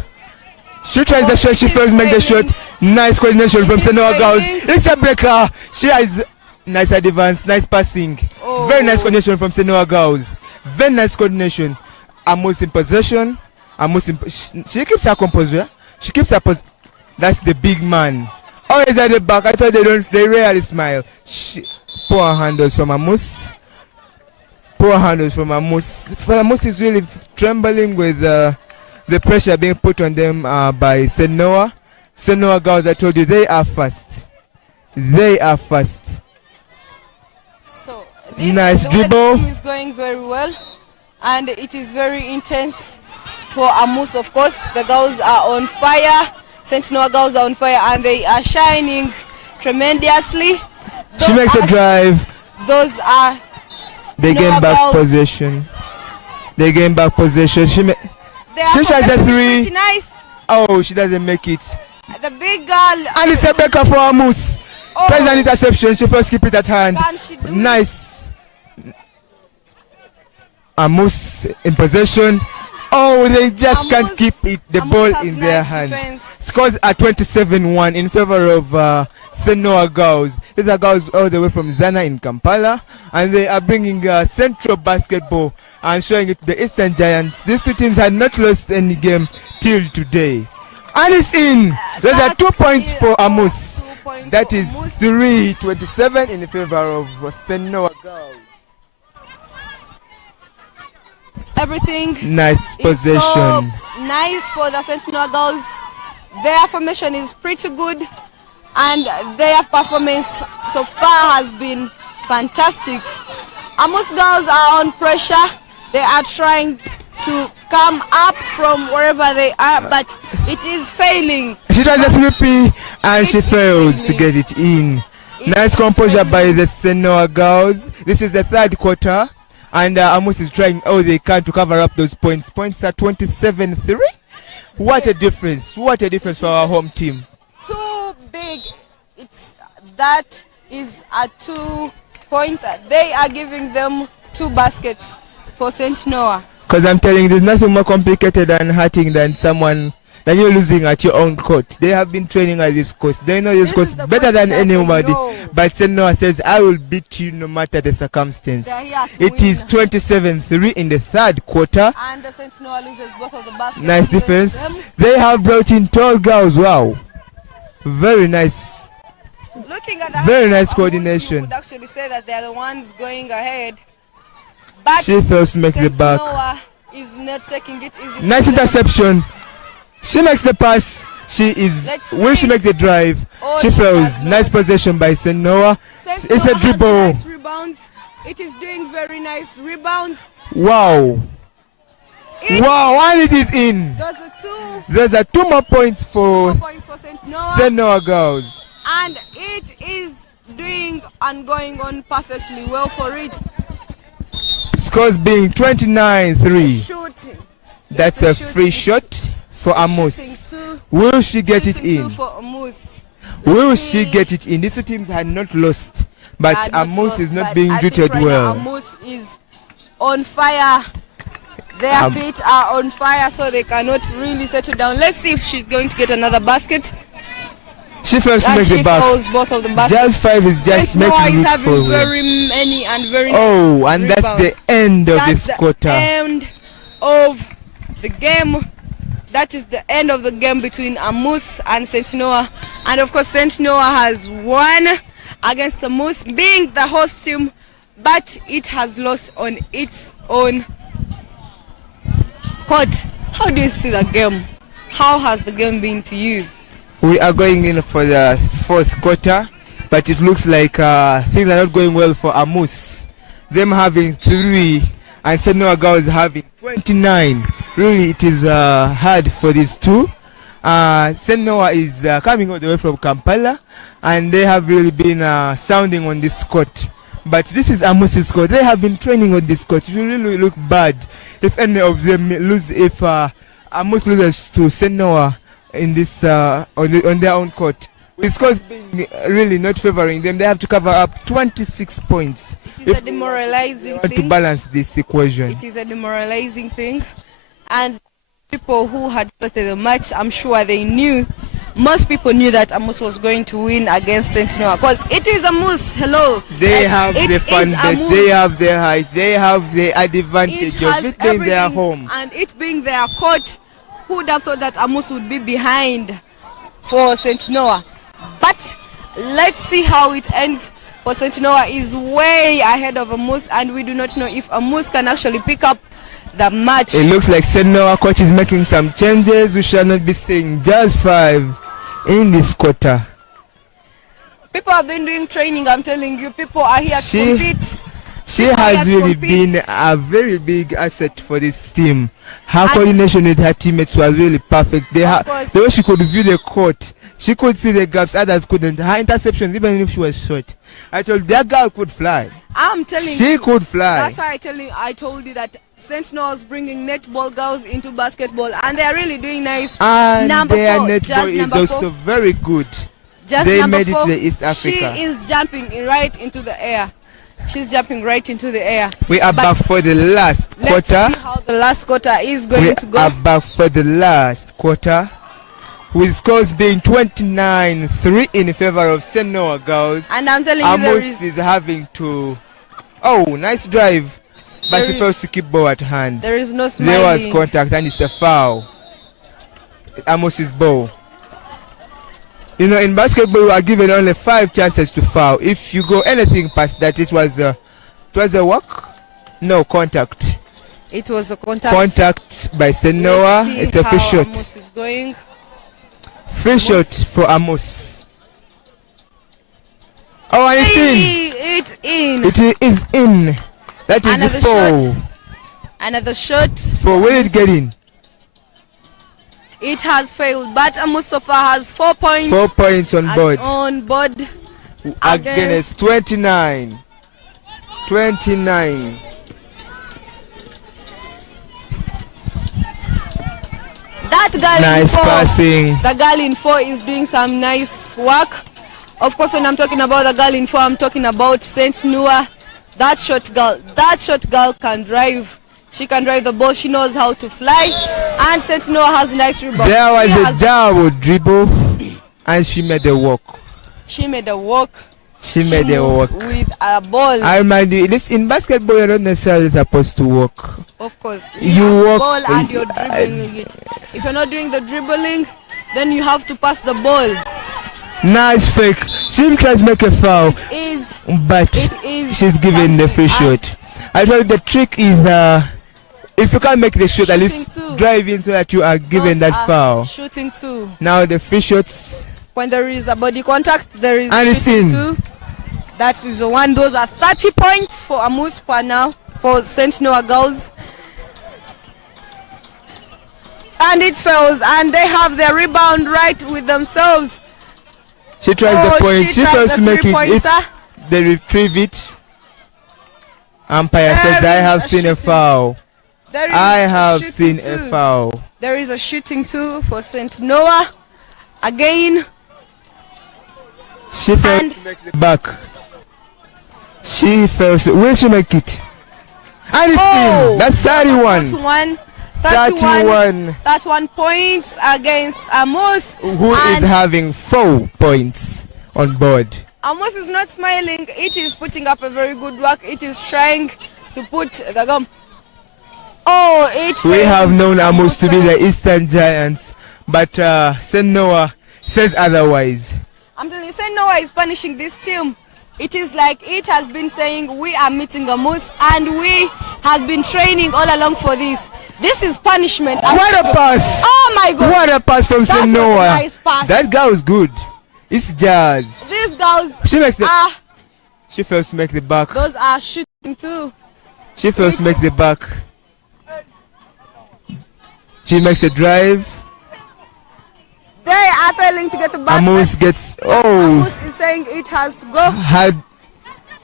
She tries the shot. She It fails is to make the failing. shot. Nice coordination from is St. Noah girls. failing. It's a breaker. She has nice advance. Nice passing. Oh. Very nice coordination from St. Noah girls. Very nice coordination. Amos in possession. Amos in, she keeps her composure. She keeps her That's the big man. Always at the back. I thought they rarely smile. Poor handles from Amos. Poor handles from Amos. Amos is really trembling with the pressure being put on them by St. Noah. St. Noah girls, I told you, they are fast. They are fast. So Nice the dribble. game is going very well, and it is very intense for Amos. Of course, the girls are on fire. St. Noah girls are on fire, and they are shining tremendously. She makes a drive. Those are They gain Noah back girls. possession. They gain back possession. She tries the 3. Nice. Oh, she doesn't make it. The big girl. And it's a breaker for Amos. Oh. Tries an interception. She first keep it at hand. Can she do it? Nice. Amos in possession. Oh, they just can't Amos- keep it, the Amos ball has in their nice hands. defense. Scores at 27-1 in favor of St. Noah girls. These are girls all the way from Zana in Kampala, and they are bringing central basketball and showing it to the Eastern Giants. These two teams had not lost any game till today. And it's in. Those are 2 points for Amos. 2 points That for is Amos. 3-27 in favor of St. Noah girls. Everything Nice is possession. so nice for the St. Noah girls. Their formation is pretty good, and their performance so far has been fantastic. Amos girls are on pressure. They are trying to come up from wherever they are, but it is failing. She tries a 3P and she It is fails to failing. get it in. It Nice is composure by failing. the St. Noah girls. This is the 3rd quarter, and Amos is trying all they can to cover up those points. Points are 27-3. What a difference! What a difference for our home team. Too big. That is a 2-pointer. They are giving them 2 baskets for St. Noah. Because I'm telling you, there's nothing more complicated and hurting than you're losing at your own court. They have been training at this course. They know this course better than anybody. But St. Noah says, I will beat you no matter the circumstance. It is 27-3 in the third quarter. And St. Noah loses both of the baskets. Nice defense. They have brought in tall girls. Wow. Very nice. Looking at the very nice coordination. You would actually say that they're the ones going ahead. But she fails to make the back. Noah is not taking it easy. Nice interception. She makes the pass. Will she make the drive? She fails. Nice possession by St. Noah. It's a dribble. Nice rebounds. It is doing very nice rebounds. Wow. Wow, and it is in. Those are 2 more points for St. Noah girls. And it is doing and going on perfectly well for it. Scores being 29-3. Shooting. That's a free shot for Amos. Will she get it in? Will she get it in? These 2 teams had not lost, but Amos is not being treated well. Amos is on fire. Their feet are on fire, so they cannot really settle down. Let's see if she's going to get another basket. She fails to make the back. Both of the baskets. Just 5 is just making it having very many and very and that's the end of this quarter. End of the game. That is the end of the game between Amos and St. Noah. And of course, St. Noah has won against Amos, being the host team, but it has lost on its own court. How do you see the game? How has the game been to you? We are going in for the 4th quarter, but it looks like things are not going well for Amos. Them having 3 and St. Noah girls having 29. Really, it is hard for these 2. St. Noah is coming all the way from Kampala, and they have really been sounding on this court. But this is Amos's court. They have been training on this court. It will really look bad if any of them lose. If Amos loses to St. Noah in this on their own court, with scores being really not favoring them, they have to cover up 26 points. It is a demoralizing thing. To balance this equation. It is a demoralizing thing, and people who had started the match, I'm sure they knew. Most people knew that Amos was going to win against St. Noah, because it is Amos. Hello. They have the fan base. They have the height. They have the advantage of it being their home and it being their court. Who would have thought that Amos would be behind for St. Noah? But let's see how it ends. For St. Noah is way ahead of Amos, and we do not know if Amos can actually pick up the match. It looks like St. Noah coach is making some changes. We shall not be seeing just 5 in this quarter. People have been doing training. I'm telling you, people are here to compete. She has really been a very big asset for this team. Her coordination with her teammates was really perfect. The way she could view the court, she could see the gaps others couldn't. Her interceptions, even if she was short, I told that girl could fly. I'm telling you, she could fly. That's why I told you that St. Noah's bringing netball girls into basketball, and they are really doing nice. And their netball is also very good. They made it to the East Africa. She is jumping right into the air. She's jumping right into the air. We are back for the last quarter. Let's see how the last quarter is going to go. We are back for the last quarter, with scores being 29-3 in favor of St. Noah girls. And I'm telling you, Amos is having to... Oh, nice drive. But she fails to keep ball at hand. There is no smiling. There was contact and it's a foul. Amos's ball. You know, in basketball, we are given only 5 chances to foul. If you go anything past that, it was a walk? No, contact. It was a contact. Contact by St. Noah. It's a free shot. Amos is going. Free shot for Amos. Oh, and it's in. It's in. It is in. That is Another the foul. Another shot. For will it get in? It has failed, but Amos so far has 4 points. 4 points on board. Against 29. 29. That girl nice in 4, passing. The girl in 4 is doing some nice work. Of course, when I'm talking about the girl in 4, I'm talking about St. Noah. That short girl can drive. She can drive the ball. She knows how to fly. And St. Noah has a nice rebound. There was a double dribble, and she made a walk. She made a walk. She made a walk with a ball. I remind you, this in basketball you're not necessarily supposed to walk. Of course. You walk ball and you're dribbling it. If you're not doing the dribbling, then you have to pass the ball. Nice fake. She tries to make a foul. But she's given the free shot. I thought the trick is if you can't make the shot, at least drive in so that you are given that foul. Shooting too. Now the free shots. When there is a body contact, there is anything. Shooting too. That is the one. Those are 30 points for Amuspa now for St. Noah girls. And it fails, and they have their rebound right with themselves. She tries the point. She fails to make it. If they retrieve it, umpire says, I have seen a foul. I have seen a foul. There is a shooting too for St. Noah. Again. She fails to make the back. She fails. Will she make it? And it's in. That's 31. 31 points against Amos. Who is having 4 points on board. Amos is not smiling. It is putting up a very good work. It is trying to put the gum. Oh, it We have known Amos to be the Eastern Giants, but St. Noah says otherwise. I'm telling you, St. Noah is punishing this team. It is like it has been saying we are meeting Amos and we have been training all along for this. This is punishment. What a pass! Oh my God! What a pass from St. Noah! Nice pass. That girl is good. It's jazz. These girls. She makes the. She fails to make the back. Those are shooting too. She fails to make the back. She makes a drive. They are failing to get a basket. Amos gets. Amos is saying it has to go.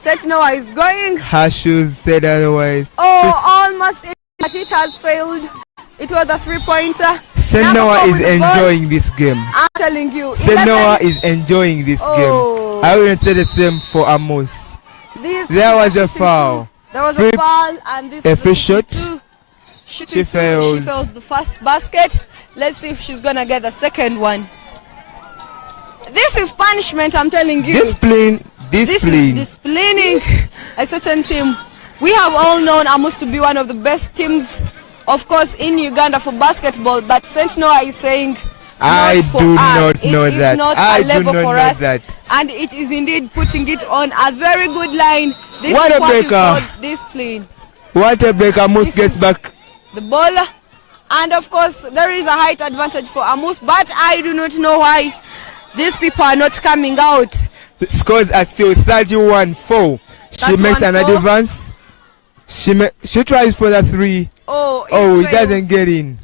St. Noah is going. Her shoes said otherwise. Oh, almost. But it has failed. It was a 3-pointer. St. Noah is enjoying this game. I'm telling you. St. Noah is enjoying this game. I wouldn't say the same for Amos. There was a foul. There was a foul and this is a free shot. She fails. She fails the first basket. Let's see if she's gonna get the second one. This is punishment, I'm telling you. Discipline. This is disciplining a certain team. We have all known Amos to be one of the best teams, of course, in Uganda for basketball. But St. Noah is saying, I do not know that. It is not a level for us, and it is indeed putting it on a very good line. This what is a what breaker! Is called discipline. What a breaker! Amos gets back the ball, and of course there is a height advantage for Amos. But I do not know why these people are not coming out. The scores are still 31-4. She makes an advance. She tries for the 3. Oh, it doesn't get in.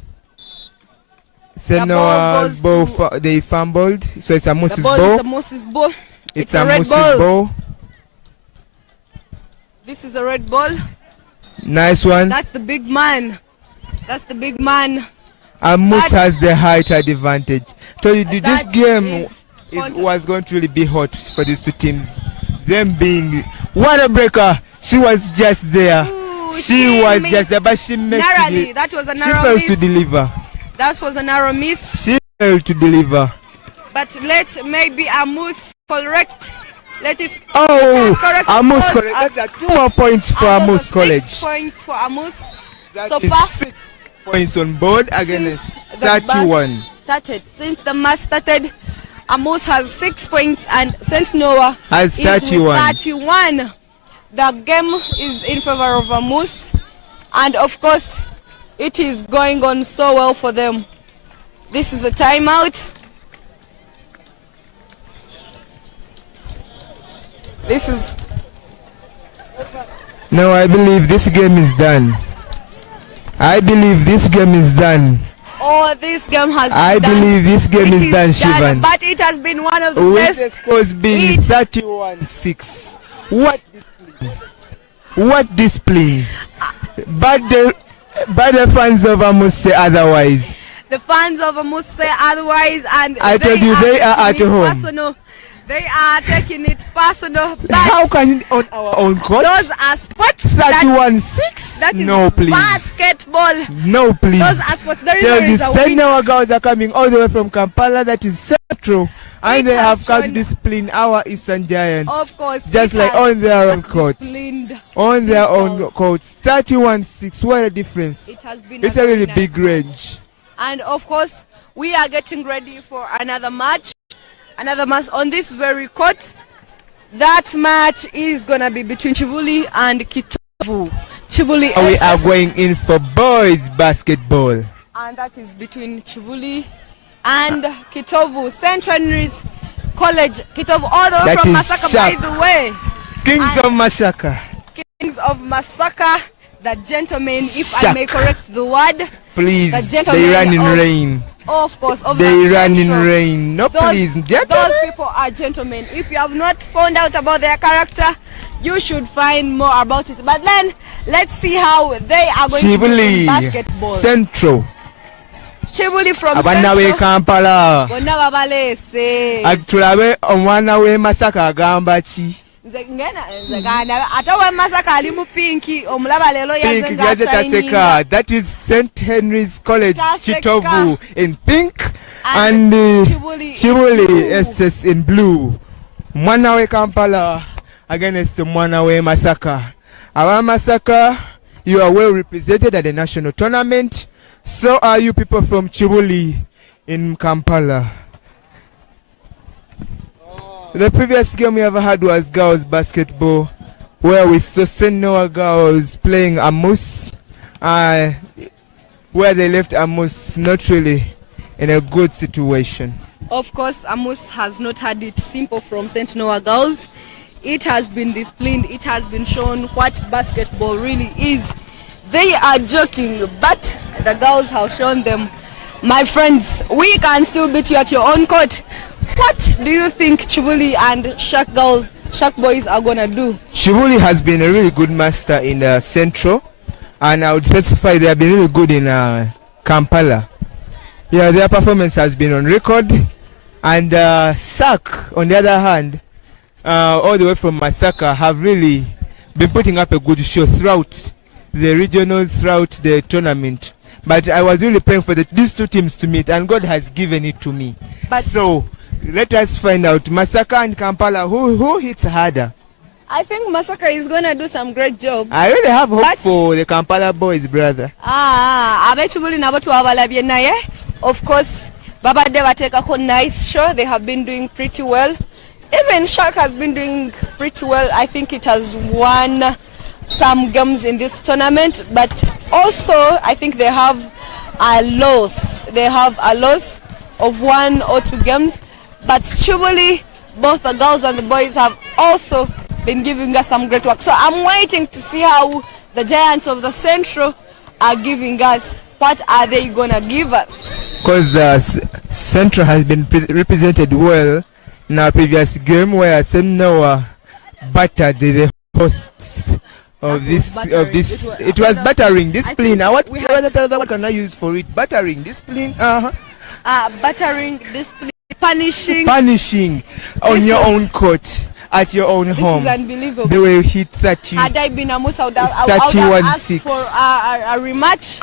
St. Noah's ball, they fumbled. So it's Amos's ball. It's a Amos's ball. This is a red ball. Nice one. That's the big man. That's the big man. Amos has the height advantage. So this game was going to really be hot for these two teams. Them being what a breaker. She was just there. She was just there, but she missed. That was a narrow miss. She failed to deliver. That was a narrow miss. She failed to deliver. But let's maybe Amos correct. Let it. Amos correct. That's 2 more points for Amos College. 6 points for Amos. So far, 6 points on board against 31. Since the match started, Amos has 6 points and St. Noah has 31. The game is in favor of Amos, and of course, it is going on so well for them. This is a timeout. This is. No, I believe this game is done. I believe this game is done. Oh, this game has been I believe this game is done, Shivan. But it has been one of the best. The score's been 31-6. What display? But the fans of Amos say otherwise. The fans of Amos say otherwise, and I told you they are at home. They are taking it personal. But how can it on our own court? those are sports. 31-6? That is no, please. basketball. No, please. Those are sports. There Tell is the a win. Sennawa girls are coming all the way from Kampala. That is Central. And It they have has come shown- to discipline our Eastern Giants. Of course. Just it like has on their own court. disciplined On their these own girls. court. 31-6. What a difference. It has been It's a a very really nice big match. range. And of course, we are getting ready for another match. Another match on this very court. That match is going to be between Chibuli and Kitovu. Chibuli We are SS, going in for boys basketball. and that is between Chibuli and Kitovu. St. Henry's College, Kitovu, all the way That from is Masaka, sharp. by the way. Kings And- of Masaka. Kings of Masaka, the gentlemen, if I Shark. may correct the word. Please, The gentlemen they run in of- rain. Of course, of They the run in Central. rain. No, please. Those Gentlemen. people are gentlemen. If you have not found out about their character, you should find more about it. But then, let's see how they are going to do in Chibuli basketball. Central. Chibuli from Abaana we Central. Kampala. Bonna babaleese. Tulabe omwana we Masaka agamba ki? Nze gana ate we Masaka ali mu pinki omulaba leero yaze Pink yaje taseka. That is St. Henry's College Taseka. Chitovu in pink And and Chibuli in Chibuli blue. SS in blue. Mwana we Kampala against mwana we Masaka. Our Masaka, you are well represented at the national tournament. So are you people from Chibuli in Kampala. The previous game we ever had was girls basketball, where we saw Sennoa girls playing Amos, where they left Amos not really in a good situation. Of course, Amos has not had it simple from St. Noah girls. It has been disciplined. It has been shown what basketball really is. They are joking, but the girls have shown them, my friends, we can still beat you at your own court. What do you think Chibuli and Shark girls, Shark boys are gonna do? Chibuli has been a really good master in Central, and I would specify they have been really good in Kampala. Yeah, their performance has been on record, and Shark, on the other hand, all the way from Masaka, have really been putting up a good show throughout the regional, throughout the tournament. But I was really praying for these two teams to meet, and God has given it to me. But So let us find out, Masaka and Kampala, who hits harder? I think Masaka is gonna do some great job. I really have hope But- for the Kampala boys, brother. Abechibuli nabo tuwabalabye naye. Of course, babadde bateekako nice show. They have been doing pretty well. Even Shark has been doing pretty well. I think it has won some games in this tournament, but also I think they have a loss. They have a loss of 1 or 2 games. But Chibuli, both the girls and the boys have also been giving us some great work. So I'm waiting to see how the Giants of the Central are giving us. What are they gonna give us? Because the Central has been represented well in our previous game, where Sennoa battered the hosts of That was this. battering. It was battering. Discipline. think What we had- what can I use for it? Battering. Discipline. Battering, discipline, punishing. Punishing on This your was- own court, at your own This home. is unbelievable. They will hit 30. Had I been a Musa, I would have asked 31-6. for a rematch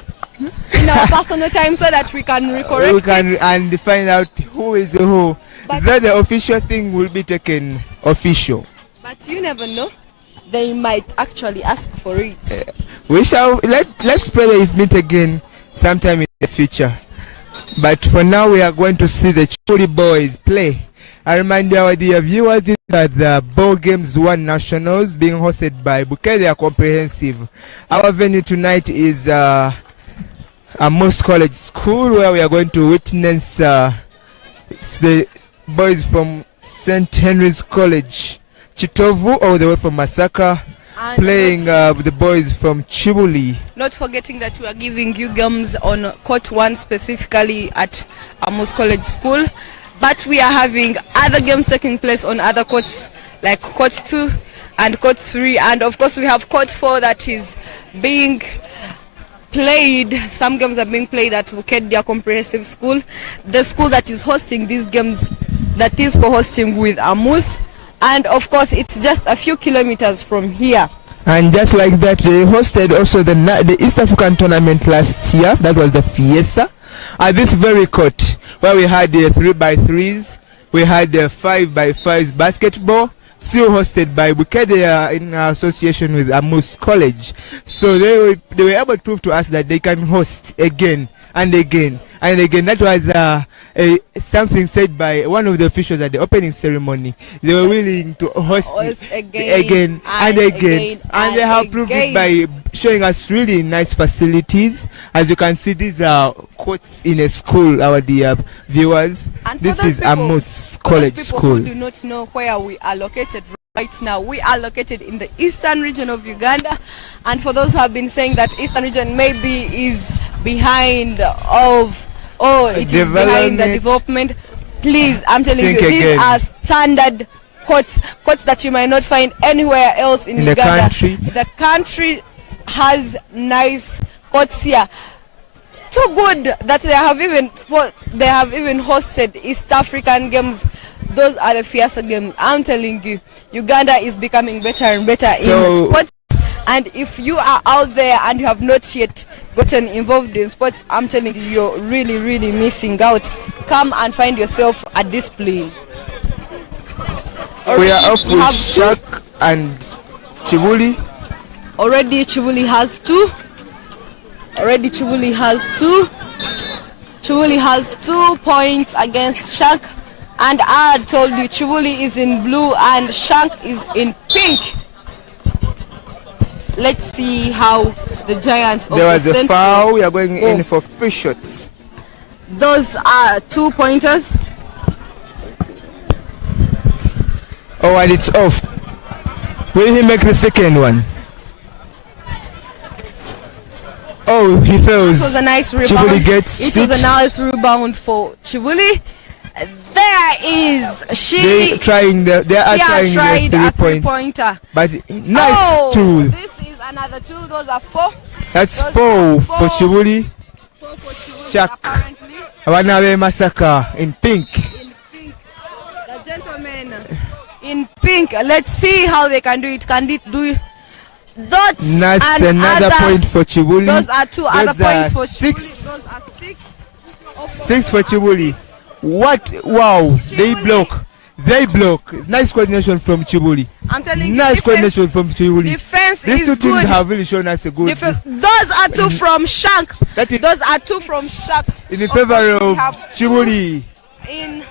in our personal time so that we can recorrect We can it. and find out who is who. But- Then the official thing will be taken official. But you never know. They might actually ask for it. We shall let's pray that we meet again sometime in the future. But for now, we are going to see the Churi boys play. I remind our dear viewers, these are the Ball Games 1 Nationals being hosted by Bukeria Comprehensive. Our venue tonight is Amos College School, where we are going to witness the boys from St. Henry's College, Chitovu, all the way from Masaka, And playing the boys from Chibuli. Not forgetting that we are giving you games on court 1 specifically at Amos College School. But we are having other games taking place on other courts like court 2 and court 3. And of course we have court 4 that is being played. Some games are being played at Bukedia Comprehensive School, the school that is hosting these games that is co-hosting with Amus, and of course it's just a few kilometers from here. And just like that, they hosted also the East African tournament last year. That was the Fiesta at this very court where we had the 3x3s, we had the 5x5s basketball, still hosted by Bukede in association with Amus College. So they were able to prove to us that they can host again and again and again. That was something said by one of the officials at the opening ceremony. They were willing to host again and again, and they have proved it by showing us really nice facilities. As you can see, these are courts in a school, our dear viewers. And this is Amus College School. Who do not know where we are located right now, we are located in the eastern region of Uganda, and for those who have been saying that eastern region maybe is behind it is behind the development, please, I'm telling you, these are standard courts that you might not find anywhere else in Uganda. The country has nice courts here, too good that they have even hosted East African games. Those are the Fiesta games. I'm telling you, Uganda is becoming better and better in sports. And if you are out there and you have not yet gotten involved in sports, I'm telling you, you're really, really missing out. Come and find yourself a discipline. We are off with Shak and Chibuli. Already Chibuli has two. Chibuli has 2 points against Shak. And I told you, Chibuli is in blue and Shank is in pink. Let's see how the Giants of there was the a foul. We are going in for free shots. Those are 2 pointers. Oh, and it's off. Will he make the second one? Oh, he fails. It was a nice rebound. Chibuli gets it was a nice rebound for Chibuli. There is they are trying the 3-pointer. But nice two. This is another 2. Those are 4. That's 4 for Chibuli. 4 for Chibuli. Shak. Apparently. Wanabe Massacre in pink. The gentlemen in pink. Let's see how they can do it. Can it do dots? That's another point for Chibuli. Those are 2 other points for 6. Chibuli. Those are 6. 6 for Chibuli. What? Wow. Chibuli. They block. Nice coordination from Chibuli. I'm telling you. Nice coordination from Chibuli. Defense These two teams good. have really shown us a good. Those are 2 from Shank. Those are 2 from Shank. In the favor of Chibuli. In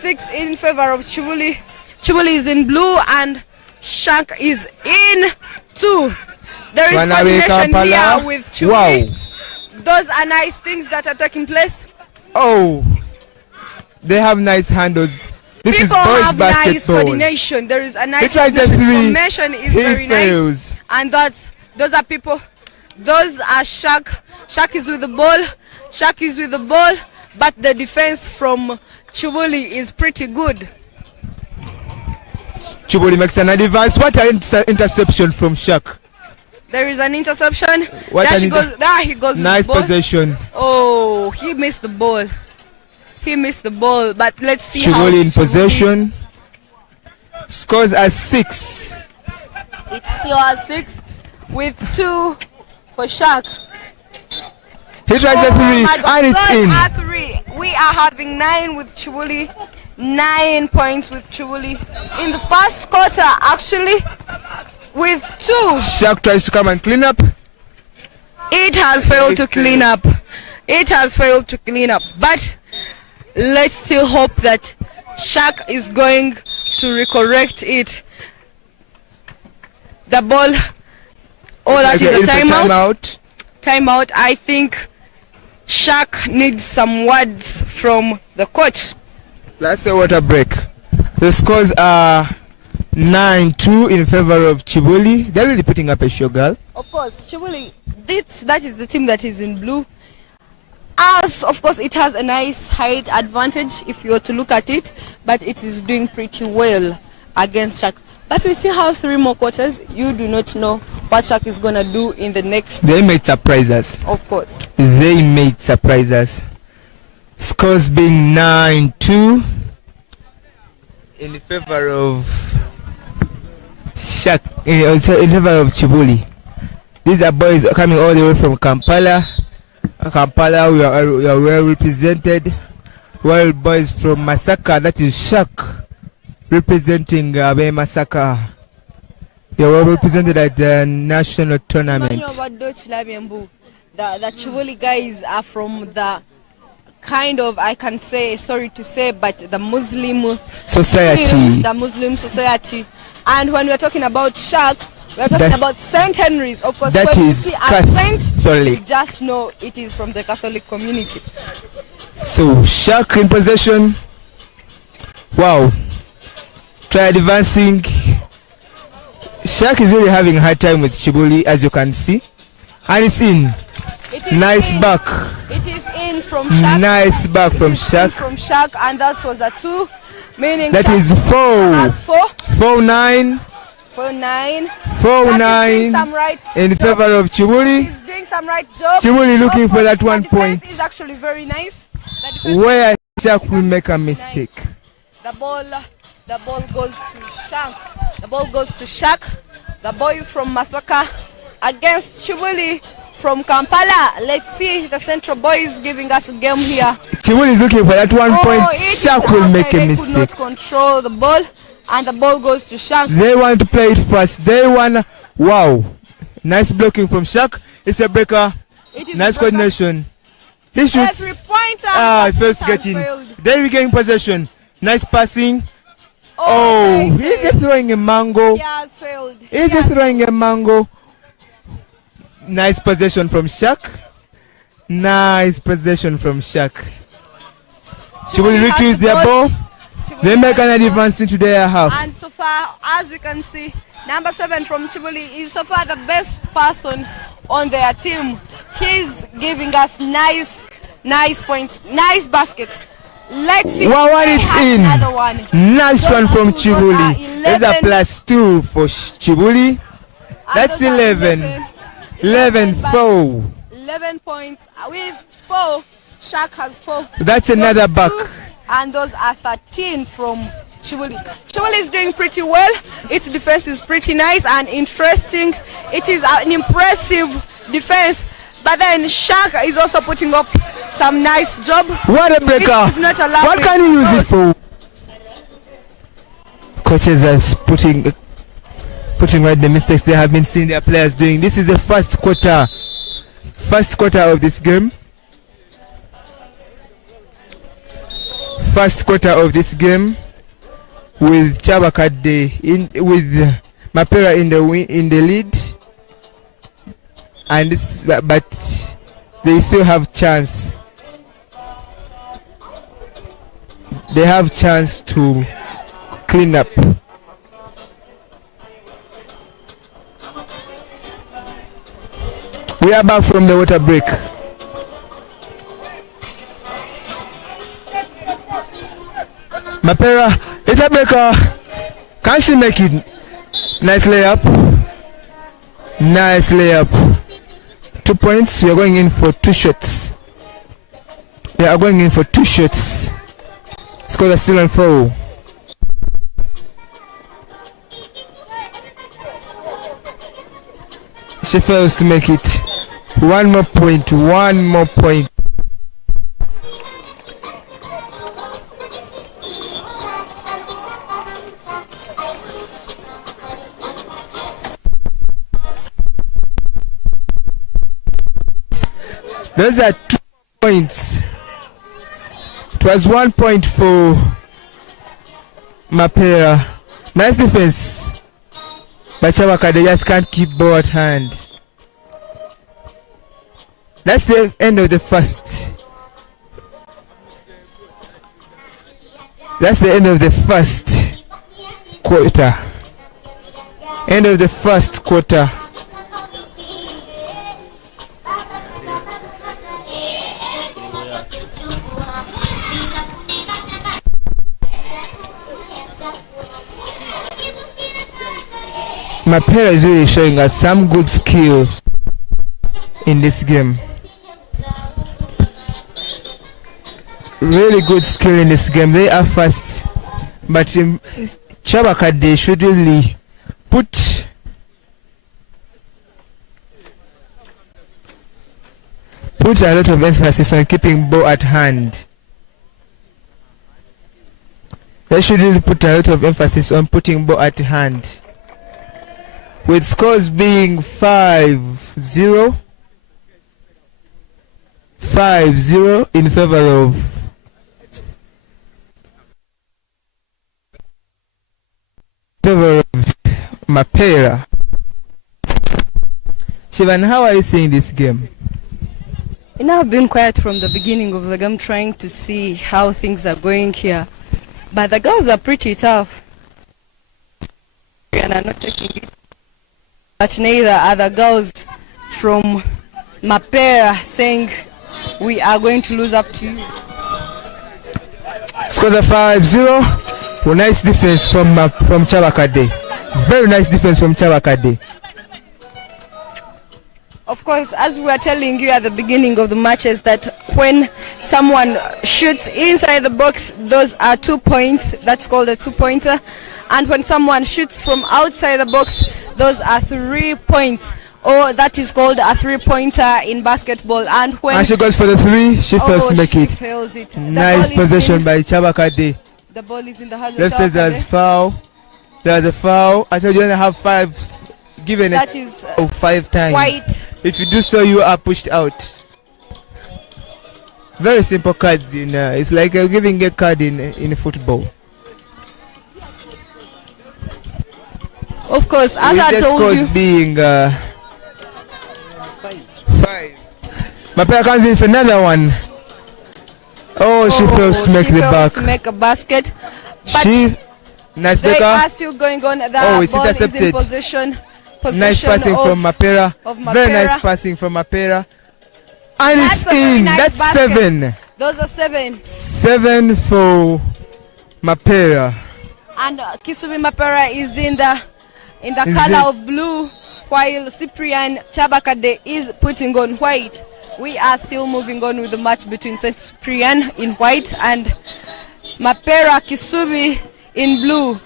6 in favor of Chibuli. Chibuli is in blue and Shank is in 2. There is coordination here with Chibuli. Wow. Those are nice things that are taking place. Oh. They have nice handles. This People is boys have basketball. Nice coordination. There is a nice formation is very fails. nice. And those are people. Those are Shak. Shak is with the ball. But the defense from Chibuli is pretty good. Chibuli makes an advance. What an interception from Shak. There is an interception. There he goes. Nice with the ball. possession. Oh, he missed the ball. But let's see how Chibuli in possession. Scores as 6. It's still at 6 with 2 for Shak. He tries the 3 and it's in. At 3. We are having 9 with Chibuli. 9 points with Chibuli. In the first quarter, actually, with 2. Shak tries to come and clean up. It has failed to clean up. But let's still hope that Shak is going to recorrect it. The ball. Oh, that is a timeout. Timeout. I think Shak needs some words from the coach. That's a water break. The scores are 9-2 in favor of Chibuli. They're really putting up a show, girl. Of course, Chibuli. That is the team that is in blue. As of course it has a nice height advantage if you were to look at it, but it is doing pretty well against Shak. But we still have 3 more quarters. You do not know what Shak is gonna do in the next. They may surprise us. Of course. They may surprise us. Scores being 9-2 in favor of Shak, also in favor of Chibuli. These are boys coming all the way from Kampala. Kampala, we are well represented. While boys from Masaka, that is Shak, representing Masaka. We are well represented at the national tournament. The Chibuli guys are from the kind of, I can say, sorry to say, but the Muslim society. The Muslim society. And when we're talking about Shak, we're talking about Saint Henry's. Of course, that when is you see a saint, Catholic. you just know it is from the Catholic community. So Shak in possession. Wow. Try advancing. Shak is really having a hard time with Chibuli, as you can see. And it's in. Nice in. back. It is in from Shak. Nice back from Shak. From Shak, and that was a 2, meaning that Shak is 4. 4-9. 4-9. 4-9. Right in favor of Chibuli. He's doing some right job. Chibuli looking for that 1 point. Is actually very nice. Where Shak will make a mistake. The ball goes to Shak. The ball goes to Shak. The boys from Masaka against Chibuli from Kampala. Let's see the Central boys giving us a game here. Chibuli is looking for that 1 point. Shak will make a mistake. They could not control the ball, and the ball goes to Shak. They want to play it fast. They want. Wow, nice blocking from Shak. It's a breaker. Nice coordination. He shoots. He fails to get in. They regain possession. Nice passing. Oh, is he throwing a mango? He has failed. Is he throwing a mango? Nice possession from Shak. Nice possession from Shak. Chibuli retrieve their ball. They make an advance into their half. And so far, as we can see, number 7 from Chibuli is so far the best person on their team. He's giving us nice points, nice baskets. Let's see. One is in. Nice one from Chibuli. There's a +2 for Chibuli. That's 11. 11 4. 11 points with 4. Shak has 4. That's another back. And those are 13 from Chibuli. Chibuli is doing pretty well. Its defense is pretty nice and interesting. It is an impressive defense. But then Shak is also putting up some nice job. What a breaker. What can you use it for? Coaches are putting right the mistakes they have been seeing their players doing. This is the first quarter of this game. First quarter of this game with Chabakade with Mapera in the lead, and this, but they still have chance. They have chance to clean up. We are back from the water break. Mapera, it's a breaker. Can she make it? Nice layup. Nice layup. 2 points. We are going in for 2 shots. We are going in for 2 shots. Scores are still on 4. She fails to make it. 1 more point. 1 more point. Those are 2 points. It was 1 point for Mapera. Nice defense. But Chabaka, they just can't keep ball at hand. That's the end of the first. That's the end of the first quarter. End of the first quarter. Mapera is really showing us some good skill in this game. Really good skill in this game. They are fast, But Chabakade should really put a lot of emphasis on keeping ball at hand. They should really put a lot of emphasis on putting ball at hand. With scores being 5-0 in favor of Mapera. Shivan, how are you seeing this game? You know, I've been quiet from the beginning of the game, trying to see how things are going here. But the girls are pretty tough. And are not taking it. But neither are the girls from Mapera saying, we are going to lose up to you. Score 5-0. Well, nice defense from Chabakade. Very nice defense from Chabakade. Of course, as we were telling you at the beginning of the matches, that when someone shoots inside the box, those are 2 points. That's called a 2-pointer. And when someone shoots from outside the box, those are 3 points. Or that is called a 3-pointer in basketball. And when she goes for the 3, she fails to make it. Fails it. Nice possession by Chabakade. The ball is in the hands of Left says there's foul. There's a foul. I told you only have 5 given that it is 5 times. White. If you do so, you are pushed out. Very simple cards in it's like giving a card in football. Of course, as I told you, being 5. Mapera comes in for another one. Oh, she fails to make the back. To make a basket. But nice they breaker. are still going on. The it's ball intercepted. is in possession Nice passing from Mapera. Very nice passing from Mapera. And it's in. Nice That's basket. 7. Those are 7. 7 for Mapera. And Kisubi Mapera is in the color of blue, while Cyprian Chabakade is putting on white. We are still moving on with the match between St. Cyprian in white and Mapera Kisubi in blue.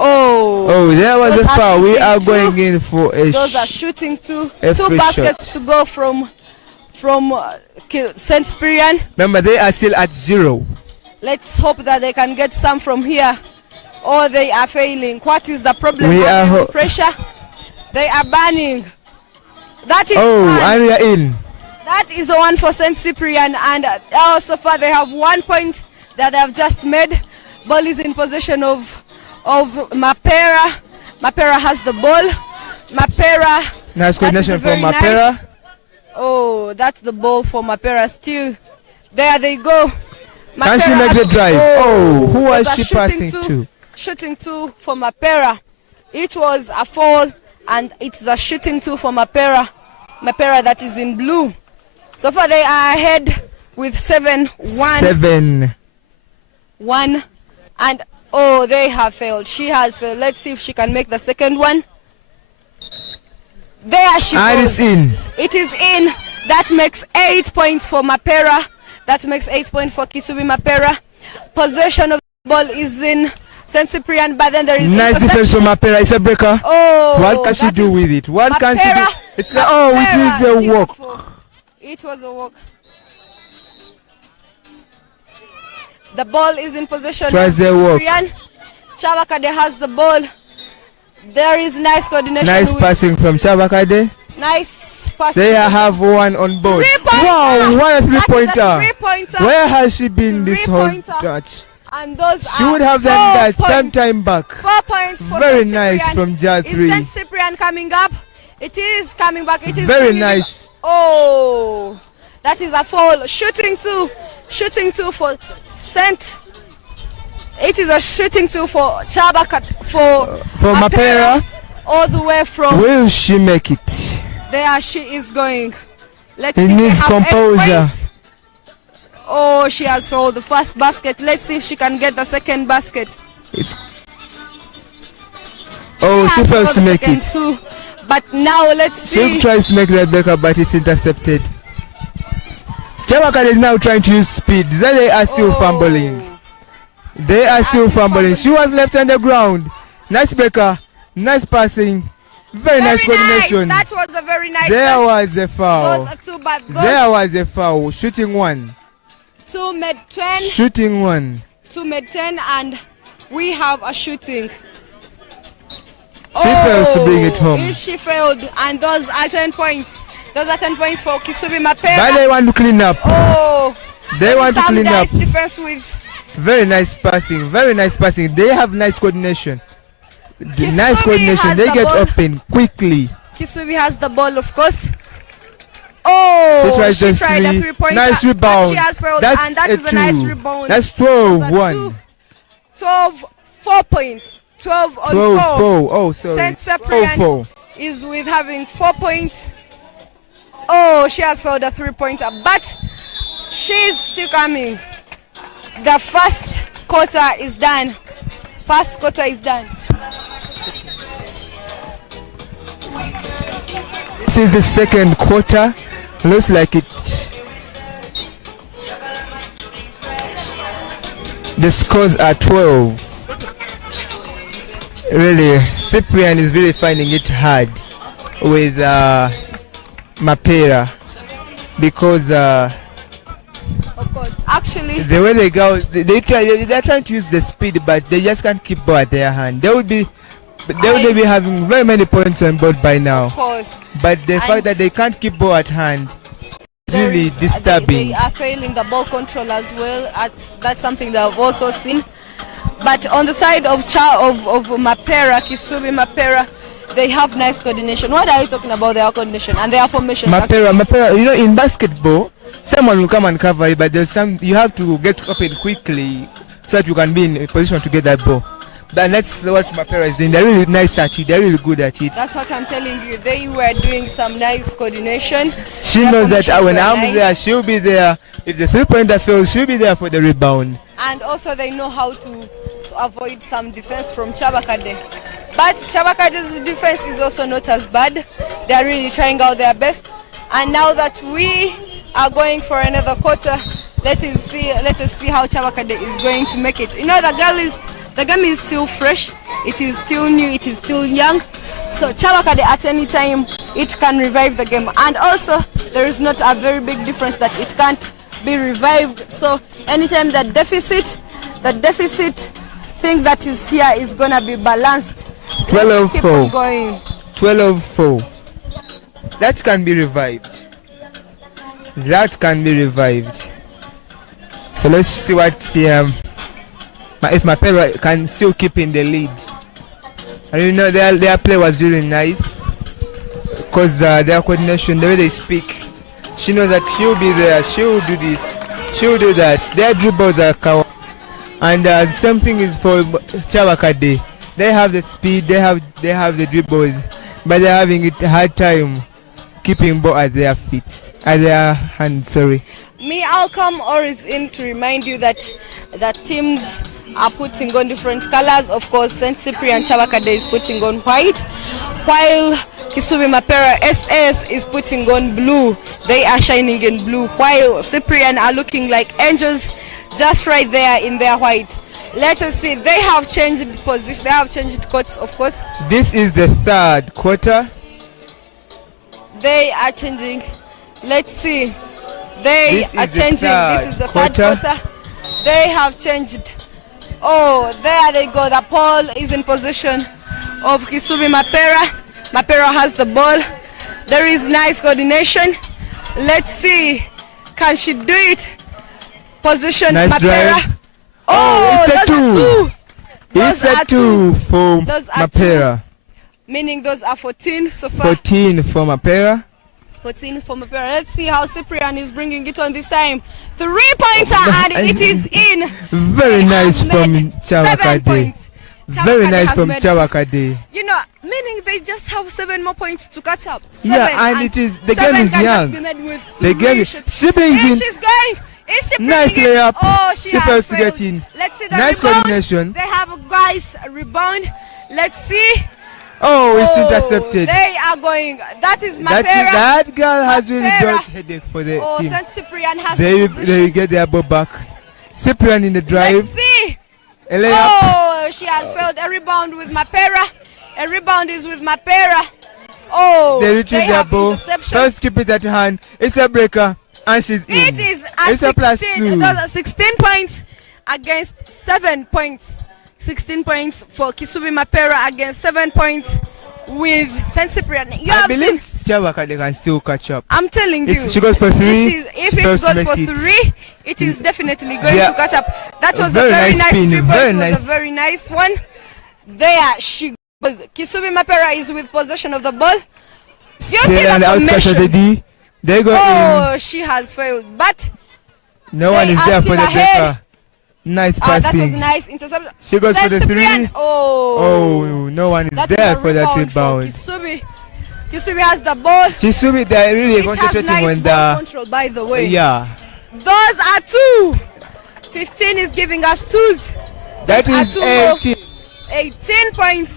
Oh, there was a foul. We are going in for a those are shooting two baskets shot. To go from St. Cyprian. Remember, they are still at 0. Let's hope that they can get some from here, or they are failing. What is the problem? We are pressure. They are burning. That is and we are in. That is the one for St. Cyprian, and so far they have 1 point that they have just made. Ball is in possession of Mapera. Mapera has the ball. Mapera. Nice coordination from Mapera. Nice. Oh, that's the ball for Mapera still. There they go. Mapera. Can she make the drive? Who was she passing to? Shooting 2 for Mapera. It was a fall, and it's a shooting 2 for Mapera. Mapera that is in blue. So far they are ahead with 7-1. 7-1. And they have failed. She has failed. Let's see if she can make the second one. There she goes. And it's in. It is in. That makes 8 points for Mapera. That makes 8 points for Kisubi Mapera. Possession of the ball is in St. Cyprian, but then there is nice defense from Mapera. It's a breaker. What can she do with it? What can she do? It's it is a walk. It was a walk. The ball is in possession of Cyprian. Chabakade has the ball. There is nice coordination. Nice passing from Chabakade. Nice passing. They have one on board. Wow, what a 3-pointer. Where has she been this whole match? And those she would have done that some time back. 4 points for very St. nice Cyprian. from Jar 3. Is St. Cyprian coming up? It is coming back. It is very nice. That is a fall. Shooting 2 for St. It is a shooting 2 for Chabaka for Mapera. All the way from. Will she make it? There she is going. Let's see. It needs composure. She has failed the first basket. Let's see if she can get the second basket. She fails to make it. Too. But now let's see. She tries to make that breaker, but it's intercepted. Chabakade is now trying to use speed. They are still fumbling. They are still fumbling. fumbling. She was left on the ground. Nice breaker. Nice passing. Very nice coordination. Nice. That was a very nice. There was a foul. Those are two bad goals. There was a foul. Shooting one. 2 made 10. Shooting one. 2 made 10, and we have a shooting. She fails to bring it home. She failed, and those are 10 points. Those are 10 points for Kisubi Mapera. But they want to clean up. Oh, they want to clean nice up. Defense with very nice passing. Very nice passing. They have nice coordination. Nice coordination. They get open quickly. Kisubi has the ball, of course. Oh, she tried a 3-pointer. Nice rebound. She has failed, that's and that is a nice rebound. That's 12-1. 12, 4 points. 12 on 12, 4. 4. Oh, sorry. Saint Cyprian is with having 4 points. Oh, she has failed a 3-pointer, but she's still coming. The first quarter is done. First quarter is done. This is the second quarter. Looks like it. The scores are 12. Really, Cyprian is really finding it hard with Mapera because of course, actually, the way they go, they're trying to use the speed, but they just can't keep ball at their hand. They would be having very many points on board by now. Of course. But the fact that they can't keep ball at hand is really disturbing. They are failing the ball control as well. That's something that I've also seen. But on the side of Mapera, Kisubi Mapera, they have nice coordination. What are you talking about? Their coordination and their formation. Mapera, you know, in basketball, someone will come and cover you, but there's you have to get open quickly so that you can be in a position to get that ball. But that's what Mapera is doing. They're really nice at it. They're really good at it. That's what I'm telling you. They were doing some nice coordination. She knows that when I'm there, she'll be there. If the 3-pointer fails, she'll be there for the rebound. And also they know how to avoid some defense from Chabakade. But Chabakade's defense is also not as bad. They're really trying out their best. And now that we are going for another quarter, let us see how Chabakade is going to make it. You know, the game is still fresh, it is still new, it is still young. So Chabakade at any time, it can revive the game. And also, there is not a very big difference that it can't be revived. So anytime the deficit thing that is here is going to be balanced. 12-4. 12-4. That can be revived. That can be revived. So let's see what if Mapera can still keep in the lead. And you know their play was really nice because their coordination, the way they speak, she knows that she'll be there, she'll do this, she'll do that. Their dribbles are cow. And same thing is for Chabakade. They have the speed, they have the dribbles, but they're having a hard time keeping ball at their feet, at their hands. Sorry. Me, I'll come always in to remind you that teams are putting on different colors. Of course, St. Cyprian Chabakade is putting on white, while Kisubi Mapera SS is putting on blue. They are shining in blue, while Cyprian are looking like angels just right there in their white. Let us see. They have changed position. They have changed courts, of course. This is the third quarter. They are changing. Let's see. They are changing. This is the third quarter. They have changed. Oh, there they go. The ball is in position of Kisubi Mapera. Mapera has the ball. There is nice coordination. Let's see. Can she do it? Position nice Mapera. Drive. Oh, it's a 2. It's a 2 for Mapera. Meaning those are 14 so far. 14 for Mapera. 14 for Mapera. Let's see how Cyprian is bringing it on this time. 3-pointer and it is in. Very nice from Chabakade. Very nice from Chabakade. You know, meaning they just have 7 more points to catch up. And it is the game is young. The game is. She brings in. She's going. Is she nice layup. Oh, she has to get in. Let's see the nice rebound. Coordination. They have a guys rebound. Let's see. Oh, it's intercepted. They are going. That is Mapera. That girl has really brought headache for the team. St. Cyprian has they will get their ball back. Cyprian in the drive. Let's see. A layup. Oh, she has failed. A rebound with Mapera. A rebound is with Mapera. Oh, They retrieve their have ball. interception. First keep it at hand. It's a breaker. And she's in. It is a It's a plus 2. Those are 16 points against 7 points. 16 points for Kisubi Mapera against 7 points with St. Cyprian. I believe Chabakade can still catch up. I'm telling you. She goes for 3. If it goes for 3, it is definitely going to catch up. That was a very nice spin. triple. Very It was nice. a very nice one. There she goes. Kisubi Mapera is with possession of the ball. You see Still on the the outskirts of the formation. D. They go in. Oh, she has failed. But No they one is are there for still the ahead. breaker. Nice that was passing. nice interception. She goes for St. the Cyprian. 3. Oh, Oh, no one is that is there a for that for rebound. Kisubi. Kisubi has the ball. Chisubi, they're really It has concentrating nice on ball the. control, by the way. Yeah. Those are 2. 15 is giving us 2s. That is Asumo. 18. 18 points.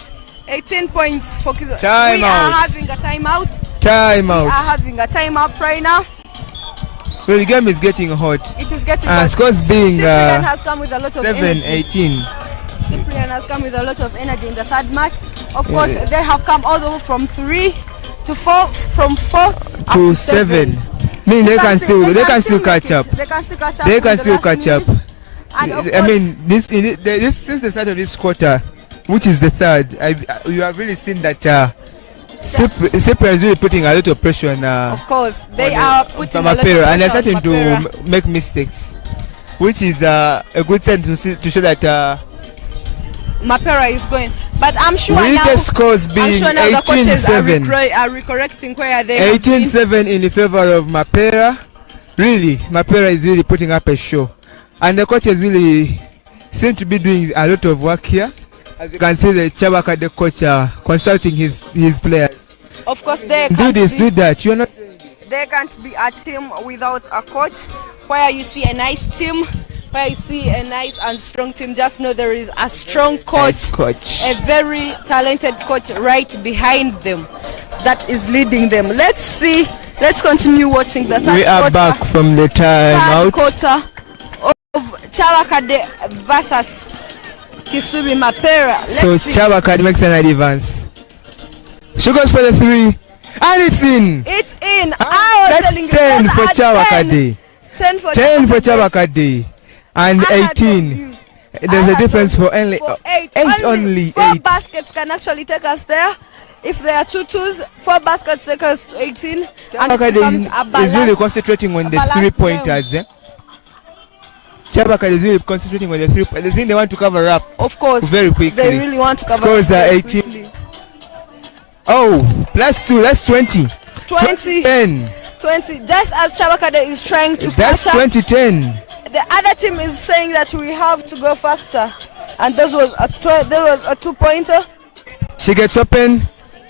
18 points for Kisubi. Time We out. are having a timeout. Time We are out. having a timeout right now. Well, the game is getting hot. It is getting And hot. scores being Cyprian has come with a lot of 7 energy. 18. Cyprian has come with a lot of energy in the third match. Of course, they have come all the way from 3 to 4, from 4 up To to 7. Mean they can still catch make up. it. They can still catch up. They in can the still last catch up. minute. And of I course, mean, this since the start of this quarter, which is the third, you have really seen that Cyprian is really putting a lot of pressure on. of course, they on are putting a lot of Mapera, and they're pressure starting on to Mapera. make mistakes, which is a good sign to show that Mapera is going. But I'm sure with now, the scores I'm being sure now the coaches are 18-7. recorrecting where they have been. 18-7 in the favor of Mapera. Really, Mapera is really putting up a show. And the coaches really seem to be doing a lot of work here. As you can see, the Chabaka, the coach, consulting his players. Of course, they Do can't this, be, do that. You're not. there can't be a team without a coach. Where you see a nice team, where you see a nice and strong team, just know there is a strong coach, Coach. a very talented coach right behind them that is leading them. Let's see. Let's continue watching the third We are quarter. back from the Third timeout. quarter of Chabakade versus Kisubi Mapera. Let's So see. Chabaka makes an advance. She goes for the 3. And it's in. It's in. I was That's telling you, 10 those for are Chabaka 10. Day. 10 for 10 for Chabakade. Chabaka Day. And I had told 18. you. There's I a had difference told for only for 8 8. only 4 8. baskets can actually take us there. If there are 2 twos, 4 baskets take us to 18. And it Chabaka becomes a is really balance. concentrating on the balanced 3-pointers. Chabaka is really concentrating on the 3 pointers. The thing they want to cover up Of course, very quickly. they really want to cover Scores it are very 18. quickly. Oh, plus 2, that's 20. 20, 10. 20. Just as Chabakade is trying to That's catch up, 20-10. the other team is saying that we have to go faster. And there was a 2-pointer. She gets open.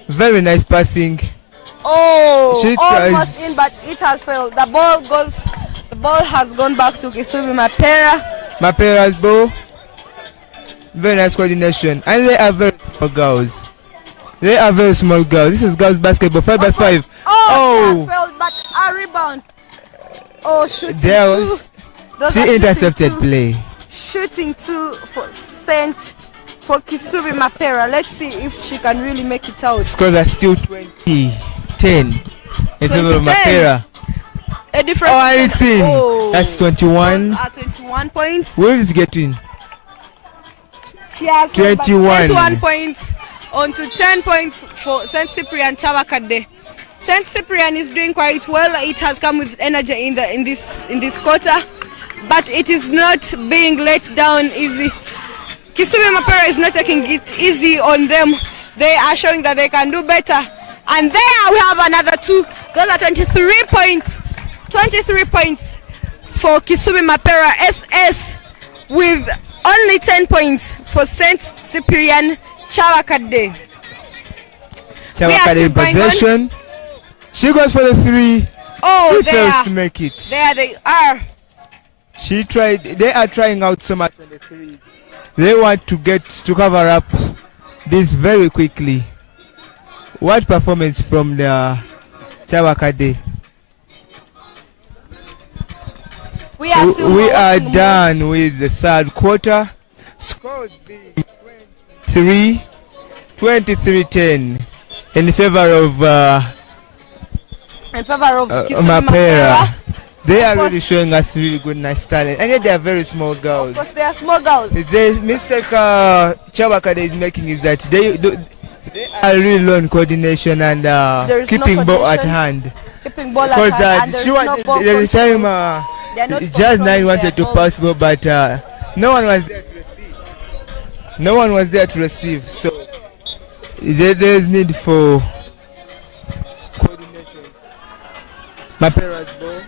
Very nice passing. Oh, She almost tries- in, but it has failed. The ball has gone back to Kisubi Mapera. Mapera's ball. Very nice coordination. And they are very small girls. They are very small girls. This is girls basketball 5x5. Oh, it has failed, but a rebound. Oh, shooting There two. was. Those She are shooting intercepted two. play. Shooting 2 for Kisubi Mapera. Let's see if she can really make it out. Scores are still 20-10 in favor of 20-10. Mapera. A difference. Oh, and it's in. Oh. That's 21. 21 points. Where is it getting? She has 21. 21 points on to 10 points for St. Cyprian Chabakade. St. Cyprian is doing quite well. It has come with energy in this quarter, but it is not being let down easy. Kisubi Mapera is not taking it easy on them. They are showing that they can do better. And there we have another 2. Those are 23 points. 23 points for Kisubi Mapera SS with only 10 points for St. Cyprian Chabakade. Chabaka in still going on. possession. She goes for the 3. Oh, She fails to there. make it. There they are. She tried. They are trying out so much on the 3. They want to get to cover up this very quickly. What performance from the Chabaka? We are still We are watching done with the third quarter. scored the 23-10 in favor of Kisumi Mapera. They are really showing us really good, nice talent, and yet they are very small girls. Of course, they are small girls. The mistake Chabakade is making is that they are really low in coordination and keeping ball at hand. Keeping ball at hand, and there is no ball control. Just 9 wanted to pass ball, but no one was there to receive. No one was there to receive, so there is need for coordination. Mapera's ball.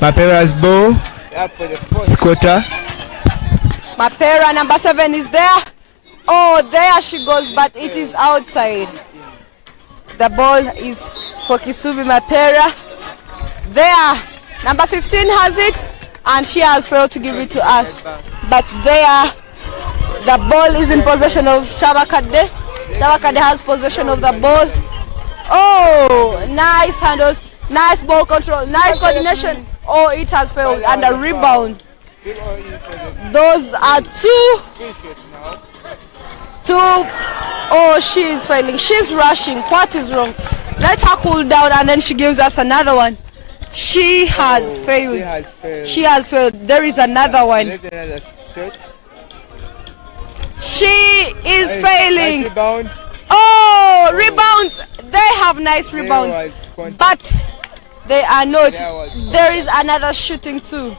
Mapera's ball up for the fourth quarter. Mapera number 7 is there. Oh, there she goes, but it is outside. The ball is for Kisumi Mapera. There, number 15 has it, and she has failed to give it to us. But there, the ball is in possession of Chabakade. Chabakade has possession of the ball. Oh, nice handles, nice ball control, nice coordination. Oh, it has failed, and a rebound. Those are two. Oh, she is failing. She's rushing. What is wrong? Let her cool down, and then she gives us another one. She has failed. She has failed. There is another one. She is failing. Oh, rebounds. They have nice rebounds, but they are not. There is another shooting too.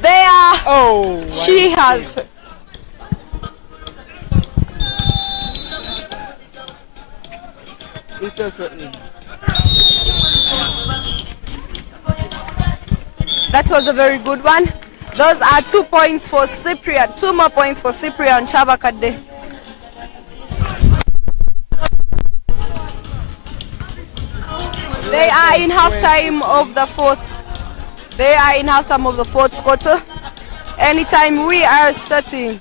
There. Oh, she has. It's also in. That was a very good one. Those are 2 points for Cyprian. 2 more points for Cyprian Chabakade. They are in halftime of the fourth. They are in halftime of the fourth quarter. Anytime we are starting.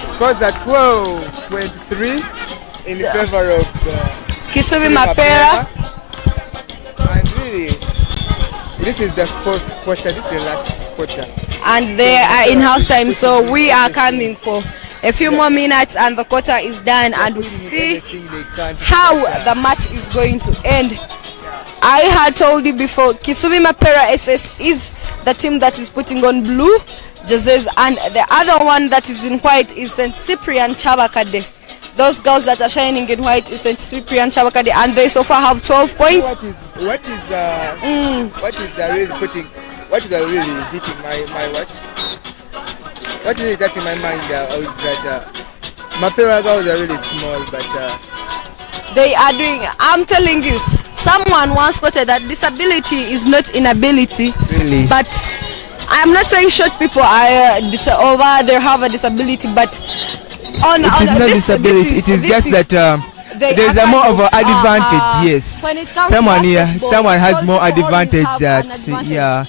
Scores at 12-23 in favor of Kisumi Mapera. And really, this is the fourth quarter. This is the last quarter. And they are in halftime, so we are coming for a few more minutes and the quarter is done, and we see how the match is going to end. I had told you before, Kisumi Mapera SS is the team that is putting on blue jerseys, and the other one that is in white is St. Cyprian Chabakade. Those girls that are shining in white is St. Cyprian Chabakade, and they so far have 12 points. What is really hitting my what? What is that in my mind is that Mapera girls are really small, but they are doing. I'm telling you, someone once quoted that disability is not inability. Really? But I'm not saying short people are they have a disability, but it is not disability. It is just that there is a more of an advantage. Yes. When it comes someone to here, someone has more advantage advantage that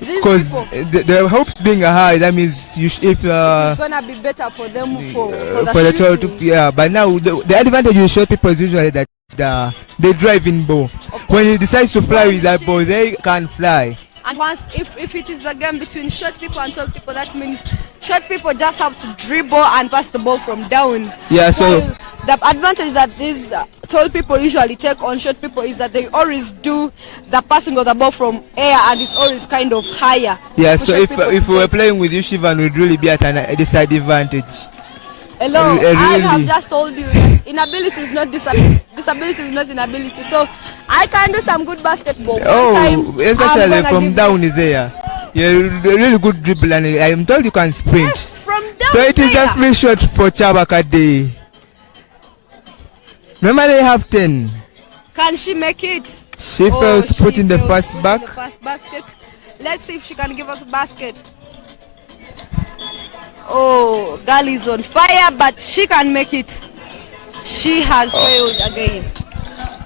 because the hopes being high, that means if it's gonna be better for them for the child to but now the advantage you show people is usually that they drive in ball. When he decides to fly with that ball, they can fly. And once if it is the game between short people and tall people, that means short people just have to dribble and pass the ball from down. Yeah, so the advantage that these tall people usually take on short people is that they always do the passing of the ball from air, and it's always kind of higher. Yeah, so if we were playing with you, Shivan would really be at a disadvantage. Hello, I have just told you that inability is not disability. Disability is not inability. So I can do some good basketball. Especially from down there. You're a really good dribbler, and I am told you can sprint. Yes, from down so it is there. a free shot for Chabakade. Remember they have 10. Can she make it? She fails putting the first back. The first basket. Let's see if she can give us a basket. Oh, girl is on fire, but she can make it. She has failed again.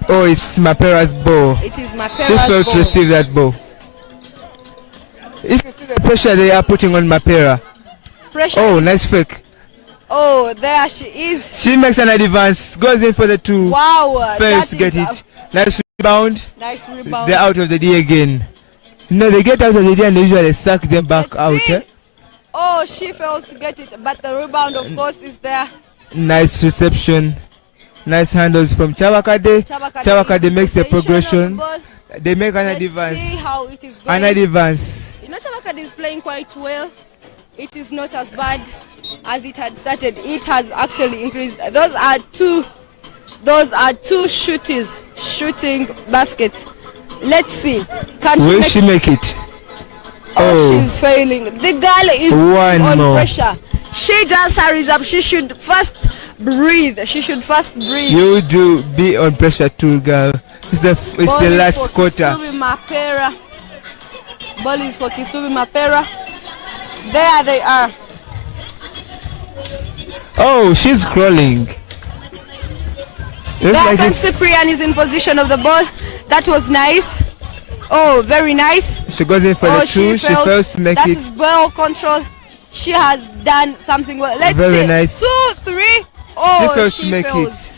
Oh, it's Mapera's ball. It is Mapera's She failed ball. to receive that ball. If you see the pressure they are putting on Mapera. Pressure. Oh, nice fake. Oh, there she is. She makes an advance, goes in for the 2. Wow. First get it. Nice rebound. Nice rebound. They're out of the D again. No, they get out of the D and they usually suck them back out. Oh, she fails to get it, but the rebound, of course, is there. Nice reception. Nice handles from Chabakade. Chabakade makes a progression. They make an advance. See how it is going. An advance. You know, Chabakade is playing quite well. It is not as bad as it had started. It has actually increased. Those are two shooting baskets. Let's see. Will she make it? Oh, she's failing. The girl is on pressure. She just hurries up. She should first breathe. You do be on pressure too, girl. It's the last quarter. Ball is for Kisubi Mapera. There they are. Oh, she's crawling. Like Cyprian is in position of the ball. That was nice. Oh, very nice. She goes in for the 2. She fails to make it. That is well controlled. She has done something well. Let's very see. Nice. 2, 3. Oh, she fails to make it.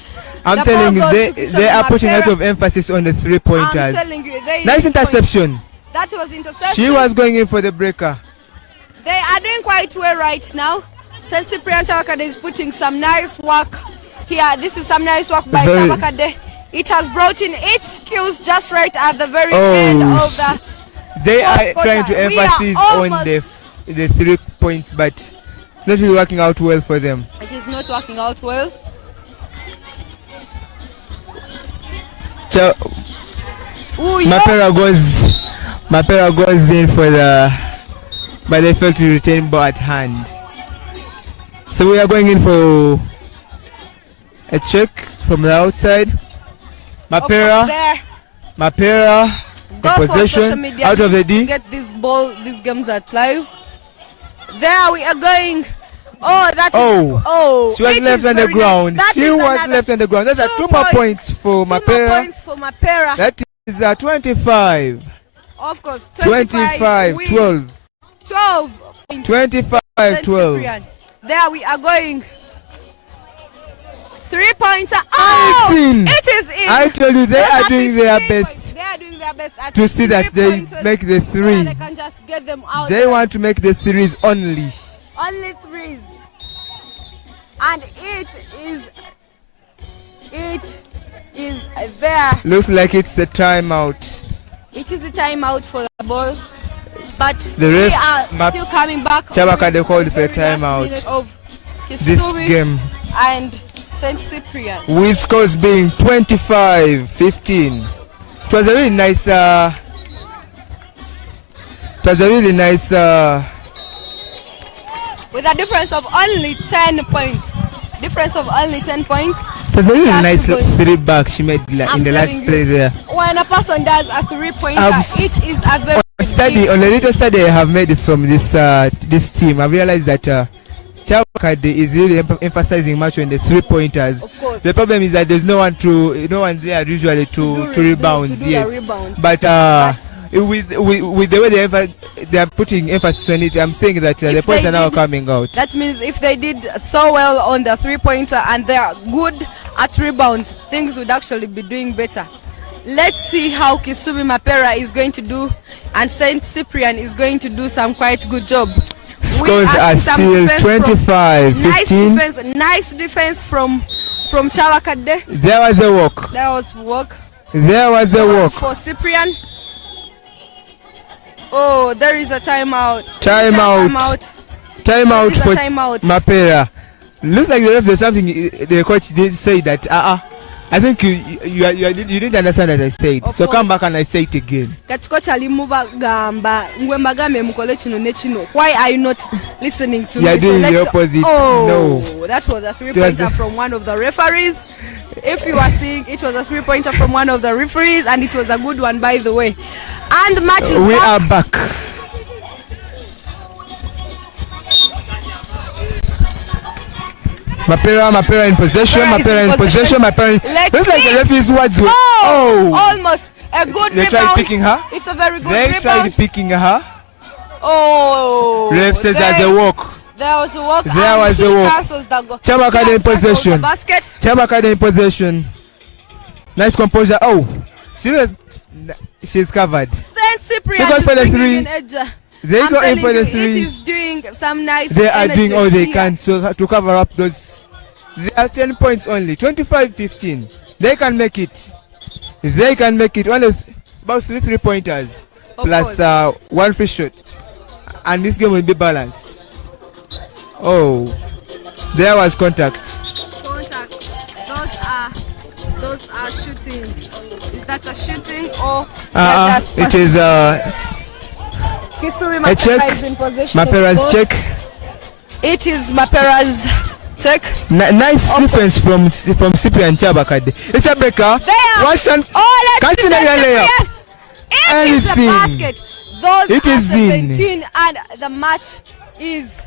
I'm telling you, they are putting a lot of emphasis on the 3-pointers. I'm telling you, nice interception. That was interception. She was going in for the breaker. They are doing quite well right now. St. Cyprian Chabakade is putting some nice work here. This is some nice work by Chabakade. It has brought in its skills just right at the very end of the. They are trying to emphasize on the 3 points, but it's not really working out well for them. It is not working out well. Mapera goes in for the, but they failed to retain ball at hand. So we are going in for a check from the outside. Mapera in possession, out of the D. Get this ball, these games are live. There we are going. Oh, that is. Oh, she was left on the ground. She was left on the ground. That's 2 more points for Mapera. That is 25. Of course, 25, 12. 25, 12. There we are going. 3-pointer. Oh, it is in. I told you they are doing their best. They are doing their best to see that they make the 3. They can just get them out. They want to make the 3s only. Only 3s. And it is there. Looks like it's a timeout. It is a timeout for the ball. But the we are still coming back. Chabakade called for a timeout. This game. And St. Cyprian. With scores being 25-15. It was a really nice with a difference of only 10 points. It was a really nice 3-back she made in the last play there. When a person does a 3-pointer, it is a very on a little study I have made from this team. I realized that Chabakade is really emphasizing much on the 3-pointers. Of course. The problem is that there's no one there usually to rebound. Yes, but with the way they are putting emphasis on it, I'm saying that the points are now coming out. That means if they did so well on the 3-pointer and they are good at rebounds, things would actually be doing better. Let's see how Kisubi Mapera is going to do, and St. Cyprian is going to do some quite good job. Scores are still 25-15. Nice defense from Chabakade. There was a walk. There was a walk for Cyprian. Oh, there is a timeout. Timeout for Mapera. Looks like there's something the coach did say that I think you didn't understand what I said. So come back and I say it again. Why are you not listening to me? You're doing the opposite. No. That was a 3-pointer from one of the referees. If you are seeing, it was a 3-pointer from one of the referees, and it was a good one, by the way. And the match is we are back. Mapera in possession. Looks like the referee's words were. Almost a good they rebound. Tried picking her. It's a very good rebound. They tried picking her. Oh. Ref says there's a walk. There was a walk. There was a walk. Chabakade in possession. Basket. Chabakade in possession. Nice composure. Oh, she's covered. She got for the three. They go in for the three. It is doing some nice. They are doing all they can to cover up those. They are 10 points only. 25-15. They can make it. They can make it. Only about 3 pointers plus one free shot, and this game will be balanced. Oh, there was contact. Contact. Those are shooting. Is that a shooting or? It is a check. Is in Mapera's check. It is Mapera's check. Nice defense from Cyprian Chabakade. It's a breaker. There. Let's see the It is a basket. Those it are is 17 and the match is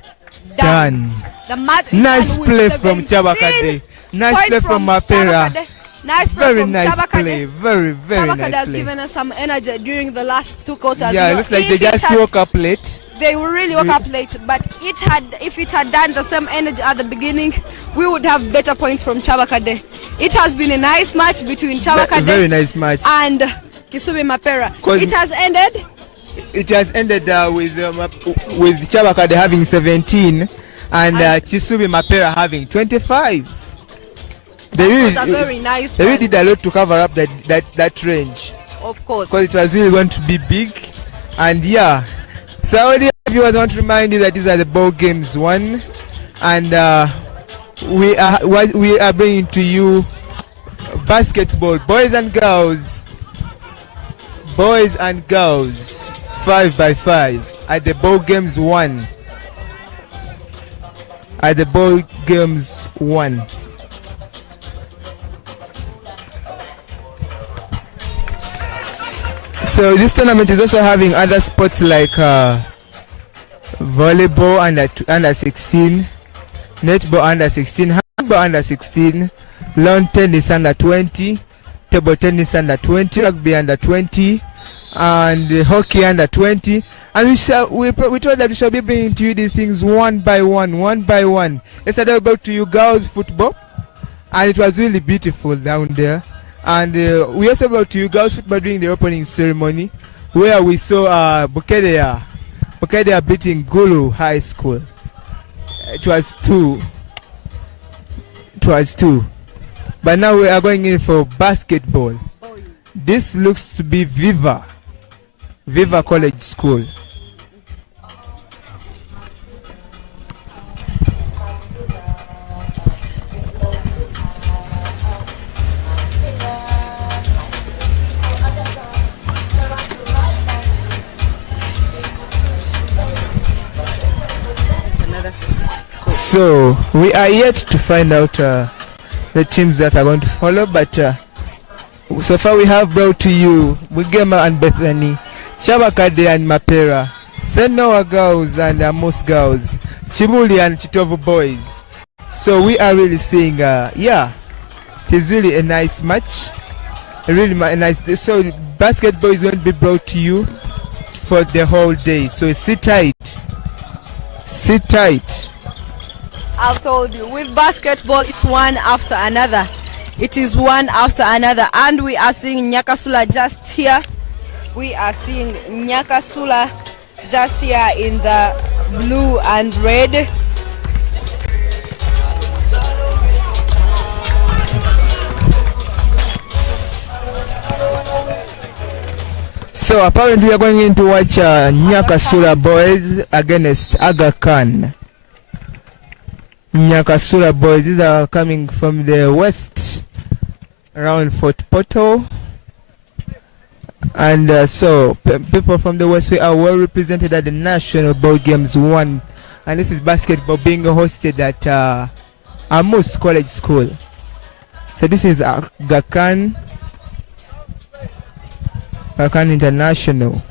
done. The match nice is play from Chabakade. Nice play from Mapera. Nice play very from nice Chabakade. Play. Very Chabakade nice has play. given us some energy during the last 2 quarters. Yeah, it looks like they just woke up late. They really woke up late, but if it had done the same energy at the beginning, we would have better points from Chabakade. It has been a nice match between Chabakade very nice match and Kisubi Mapera. It has ended. It has ended with Chabakade having 17 and Kisubi Mapera having 25. They really, was a very nice they really did a lot to cover up that range. Of course. Because it was really going to be big. And yeah. So the viewers want to remind you that these are the ball games 1. And we are bringing to you basketball, boys and girls. Boys and girls 5x5 at the ball games 1. At the ball games 1. So this tournament is also having other sports like volleyball under 16, netball under 16, handball under 16, lawn tennis under 20, table tennis under 20, rugby under 20, and hockey under 20. And we told that we shall be bringing to you these things one by one. Yesterday we brought to you girls football, and it was really beautiful down there. And we also brought to you girls football during the opening ceremony, where we saw Bukedea beating Gulu High School. It was 2. But now we are going in for basketball. This looks to be Viva College School. So we are yet to find out the teams that are going to follow, but so far we have brought to you Mugema and Bethany, Chabakade and Mapera, Senoa girls and Amos girls, Chibuli and Chitovu boys. So we are really seeing, it is really a nice match, really nice. So basketball is going to be brought to you for the whole day. So sit tight. I've told you, with basketball, it's one after another. It is one after another. And we are seeing Nyakasula just here. We are seeing Nyakasula just here in the blue and red. So apparently we are going in to watch Nyakasula boys against Aga Khan. Nyakasula boys, these are coming from the west around Fort Portal, and so people from the west, we are well represented at the National Ball Games 1, and this is basketball being hosted at Amos College School. So this is Gakan International.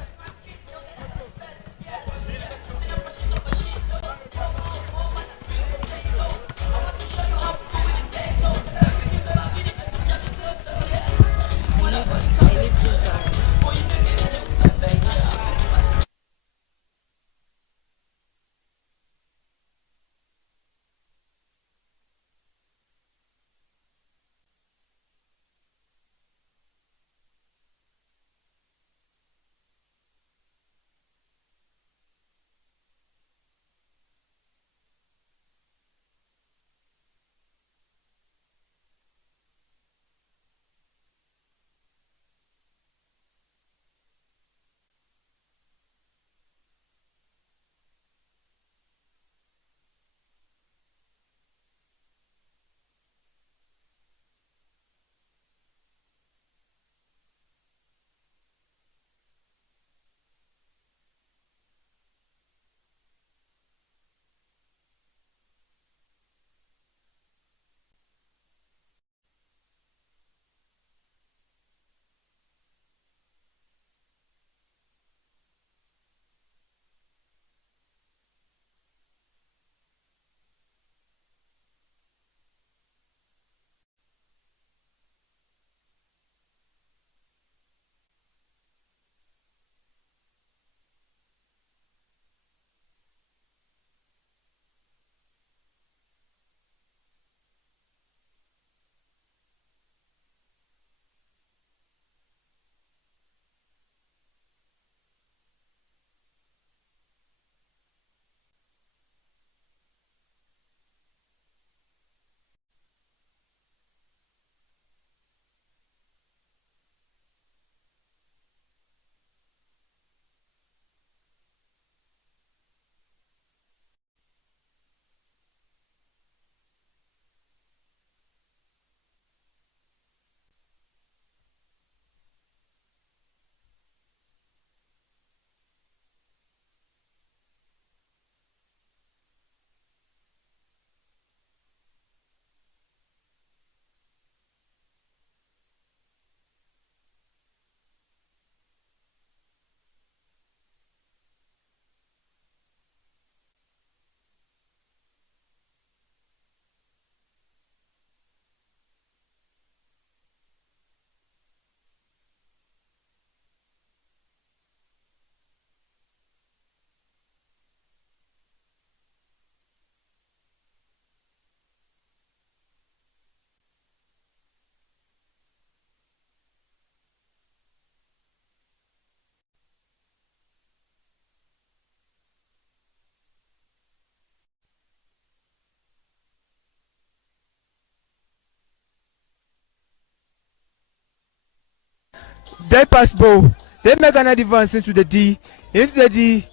They pass ball. They make an advance into the D. Into the D.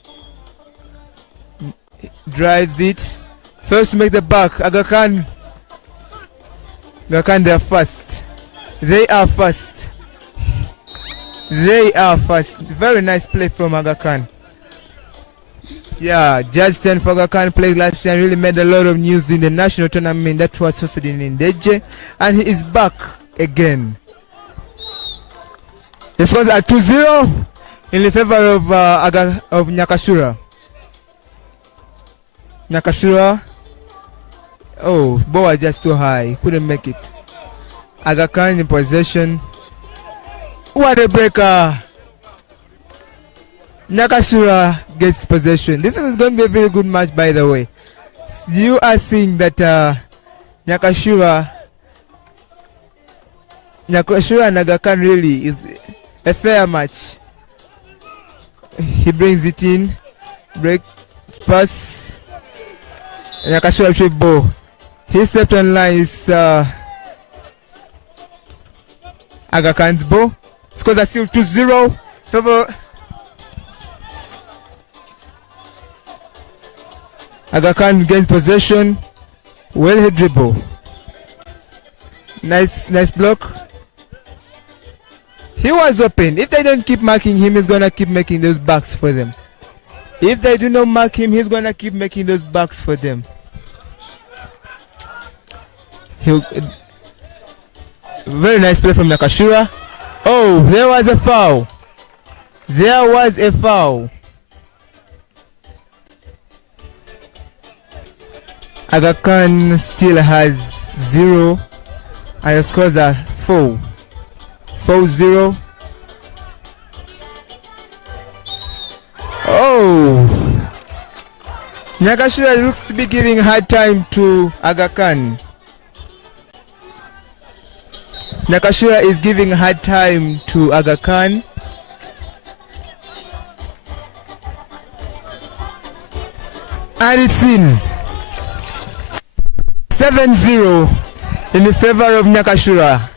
Drives it. First to make the back. Aga Khan. Aga Khan, they are fast. They are fast. They are fast. Very nice play from Aga Khan. Yeah, Judge 10 for Aga Khan played last year and really made a lot of news in the national tournament that was hosted in Ndeje. And he is back again. This was a 2-0 in the favor of Nyakashura. Nyakashura. Oh, ball was just too high. Couldn't make it. Aga Khan in possession. What a breaker. Nyakashura gets possession. This is going to be a very good match, by the way. You are seeing that Nyakashura and Aga Khan really is a fair match. He brings it in. Break. Pass. Nyakashura trip ball. He stepped on line. Is Aga Khan's ball. Scores are still 2-0. Favor Aga Khan gains possession. Well hit dribble. Nice block. He was open. If they don't keep marking him, he's gonna keep making those backs for them. If they do not mark him, he's gonna keep making those backs for them. Very nice play from Nakashura. Oh, there was a foul. There was a foul. Aga Khan still has 0 and the scores are 4-0. Oh, Nakashura looks to be giving hard time to Aga Khan. Nakashura is giving hard time to Aga Khan. And it's in. 7-0 in the favor of Nakashura.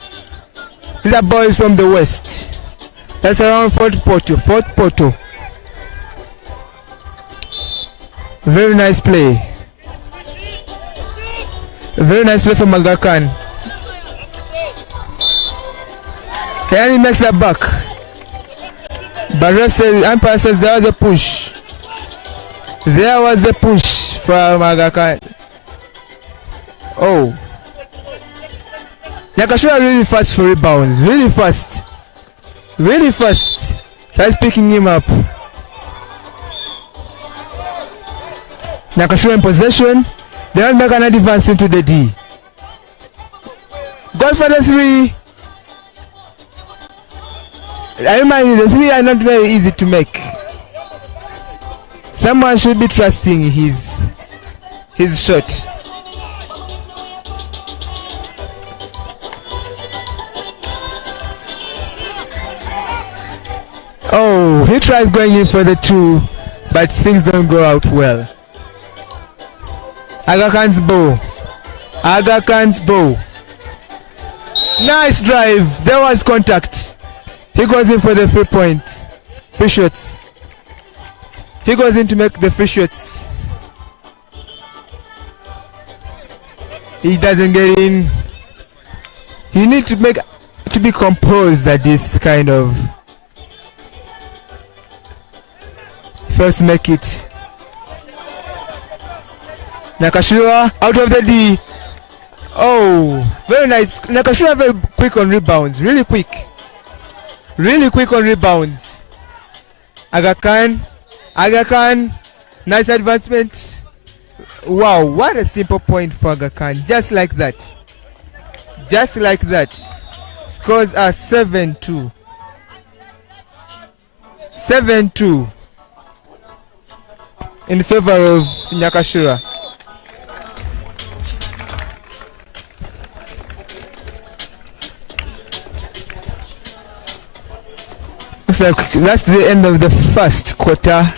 These are boys from the west. That's around Fort Porto. Very nice play. Very nice play from Aga Khan. And he makes that back. But umpire says there was a push. There was a push from Aga Khan. Oh. Nakashura really fast for rebounds. Really fast. That's picking him up. Nakashura in possession. They don't make an advance into the D. Goal for the 3. I remind you, the 3 are not very easy to make. Someone should be trusting his shot. Oh, he tries going in for the 2, but things don't go out well. Aga Khan's bow. Nice drive. There was contact. He goes in for the free shots. He goes in to make the free shots. He doesn't get in. You need to be composed at this kind of. First make it. Nakashura out of the D. Oh, very nice. Nakashura very quick on rebounds. Really quick on rebounds. Aga Khan. Nice advancement. Wow, what a simple point for Aga Khan. Just like that. Scores are 7-2. 7-2 in favor of Nakashura. Looks like that's the end of the first quarter.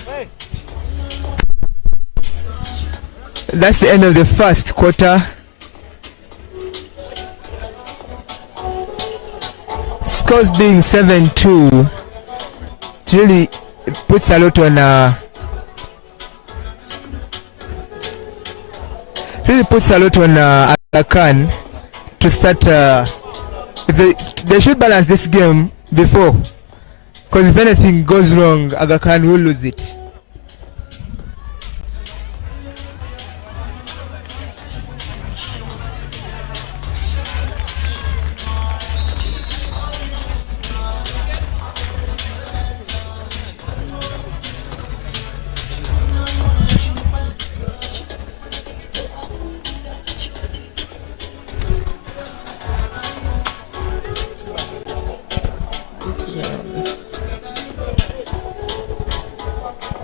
That's the end of the first quarter. scores being 7-2, it really puts a lot on Aga Khan to start. If they should balance this game before, because if anything goes wrong, Aga Khan will lose it.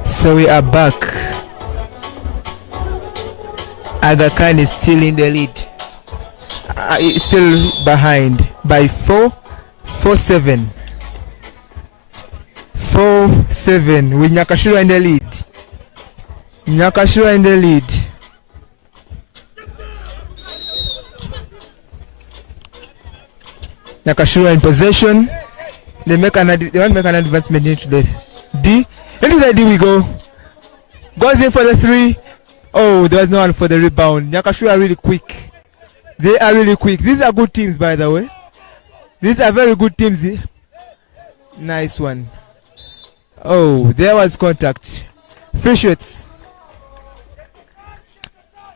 So we are back. Aga Khan is still in the lead. Still behind by 4-7. 4-7 with Nyakashura in the lead. Nyakashura in the lead. Nyakashura in possession. They want to make an advancement into the D. Into the D we go. Goes in for the 3. Oh, there's no one for the rebound. Nyakashura are really quick. They are really quick. These are good teams, by the way. These are very good teams. Nice one. Oh, there was contact. Free shots.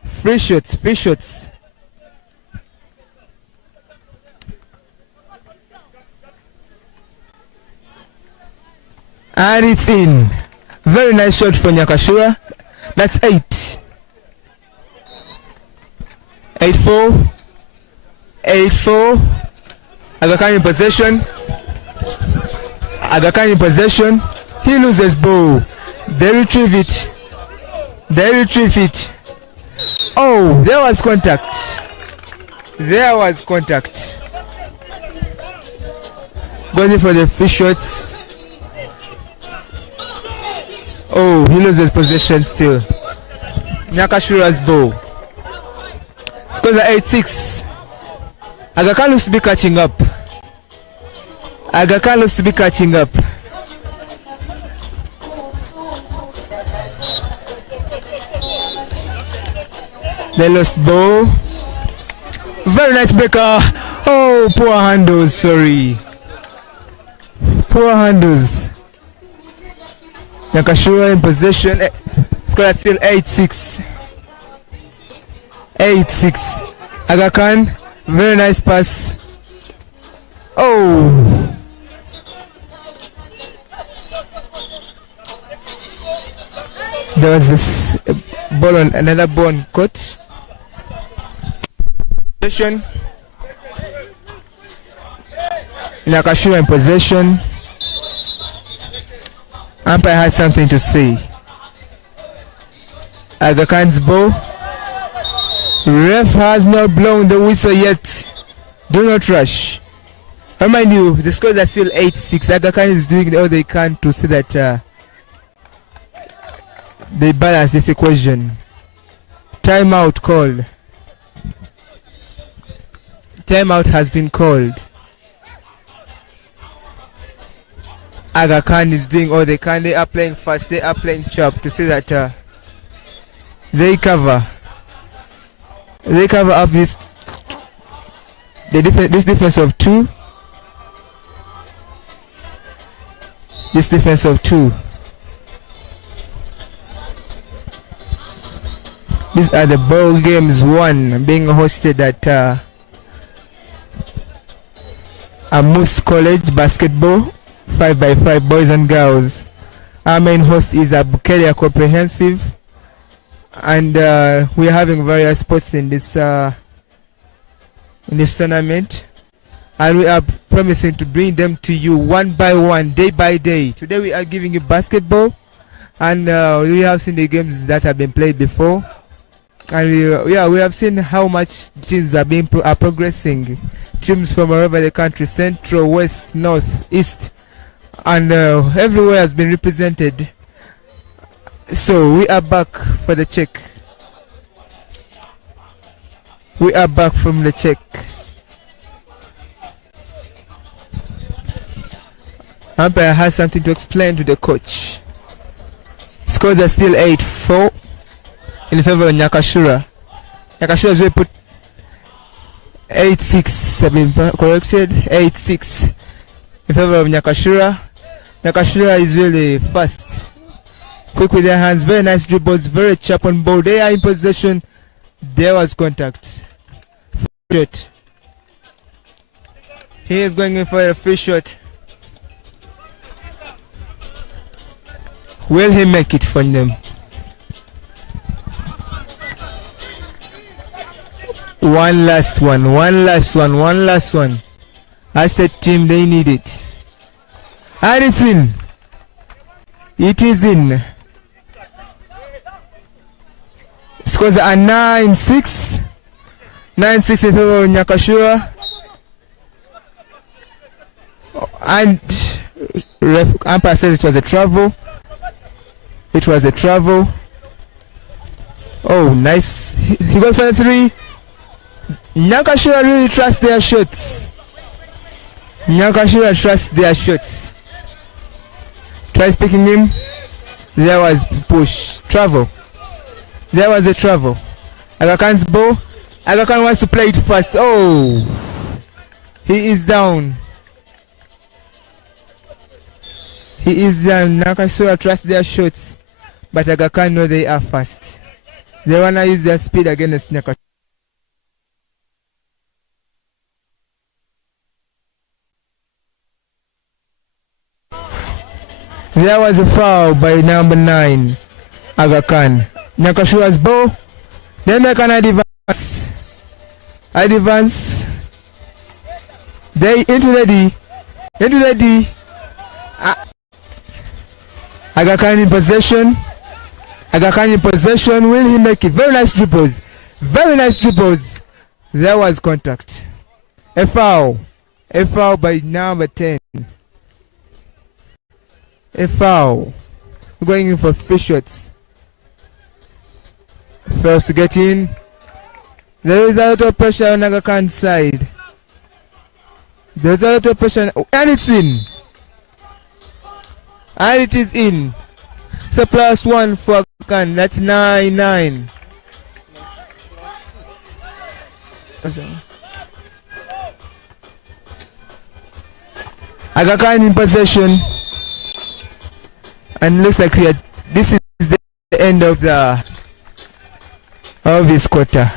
Free shots. Free shots. And it's in. Very nice shot for Nyakashura. That's 8. 8-4. 8-4. Aga Khan in possession. Aga Khan in possession. He loses ball. They retrieve it. They retrieve it. Oh, there was contact. There was contact. Going for the free shots. Oh, he loses possession still. Nyakashura's ball. Scores are 8-6. Aga Khan looks to be catching up. Aga Khan looks to be catching up. They lost ball. Very nice breaker. Oh, poor handles. Sorry. Poor handles. Nyakashura in possession. Score still 8-6. 8-6. Aga Khan, very nice pass. Oh. There was this ball on another ball on court. Possession. Nyakashura in possession. Umpire had something to say. Aga Khan's ball. Ref has not blown the whistle yet. Do not rush. Remind you, the scores are still 8-6. Aga Khan is doing all they can to see that they balance this equation. Timeout called. Timeout has been called. Aga Khan is doing all they can. They are playing fast. They are playing sharp to see that they cover. They cover up this defense of 2. This defense of 2. These are the ball games 1 being hosted at Moose College basketball. 5x5 boys and girls. Our main host is Bukeria Comprehensive, and we are having various sports in this tournament, and we are promising to bring them to you one by one, day by day. Today we are giving you basketball, and we have seen the games that have been played before, and we have seen how much teams are progressing. Teams from all over the country, central, west, north, east, and everywhere has been represented. So we are back for the check. We are back from the check. Umpire has something to explain to the coach. Scores are still 8-4 in favor of Nyakashura. Nyakashura will put 8-6, have been corrected, 8-6 in favor of Nyakashura. Nyakashura is really fast, quick with their hands, very nice dribbles, very sharp on ball. They are in possession. There was contact. Shot. He is going in for a free shot. Will he make it for them? One last one. As the team, they need it. And it's in. It is in. Scores are 9-6. 9-6 in favor of Nyakashura. And umpire says it was a travel. It was a travel. Oh, nice. He goes for the 3. Nyakashura really trusts their shots. Nyakashura trusts their shots. Tries picking him. There was push. Travel. There was a travel. Aga Khan's ball. Aga Khan wants to play it fast. Oh. He is down. He is down. Nyakashura trusts their shots. But Aga Khan know they are fast. They want to use their speed against Nyakashura. There was a foul by number 9, Aga Khan. Nyakashura's ball. They make an advance. They into the D. Aga Khan in possession. Will he make it? Very nice dribbles. There was contact. A foul by number 10. A foul. Going in for free shots. First to get in. There is a lot of pressure on Aga Khan's side. There's a lot of pressure. And it's in. And it is in. So +1 for Aga Khan. That's 9-9. Aga Khan in possession. And looks like this is the end of this quarter.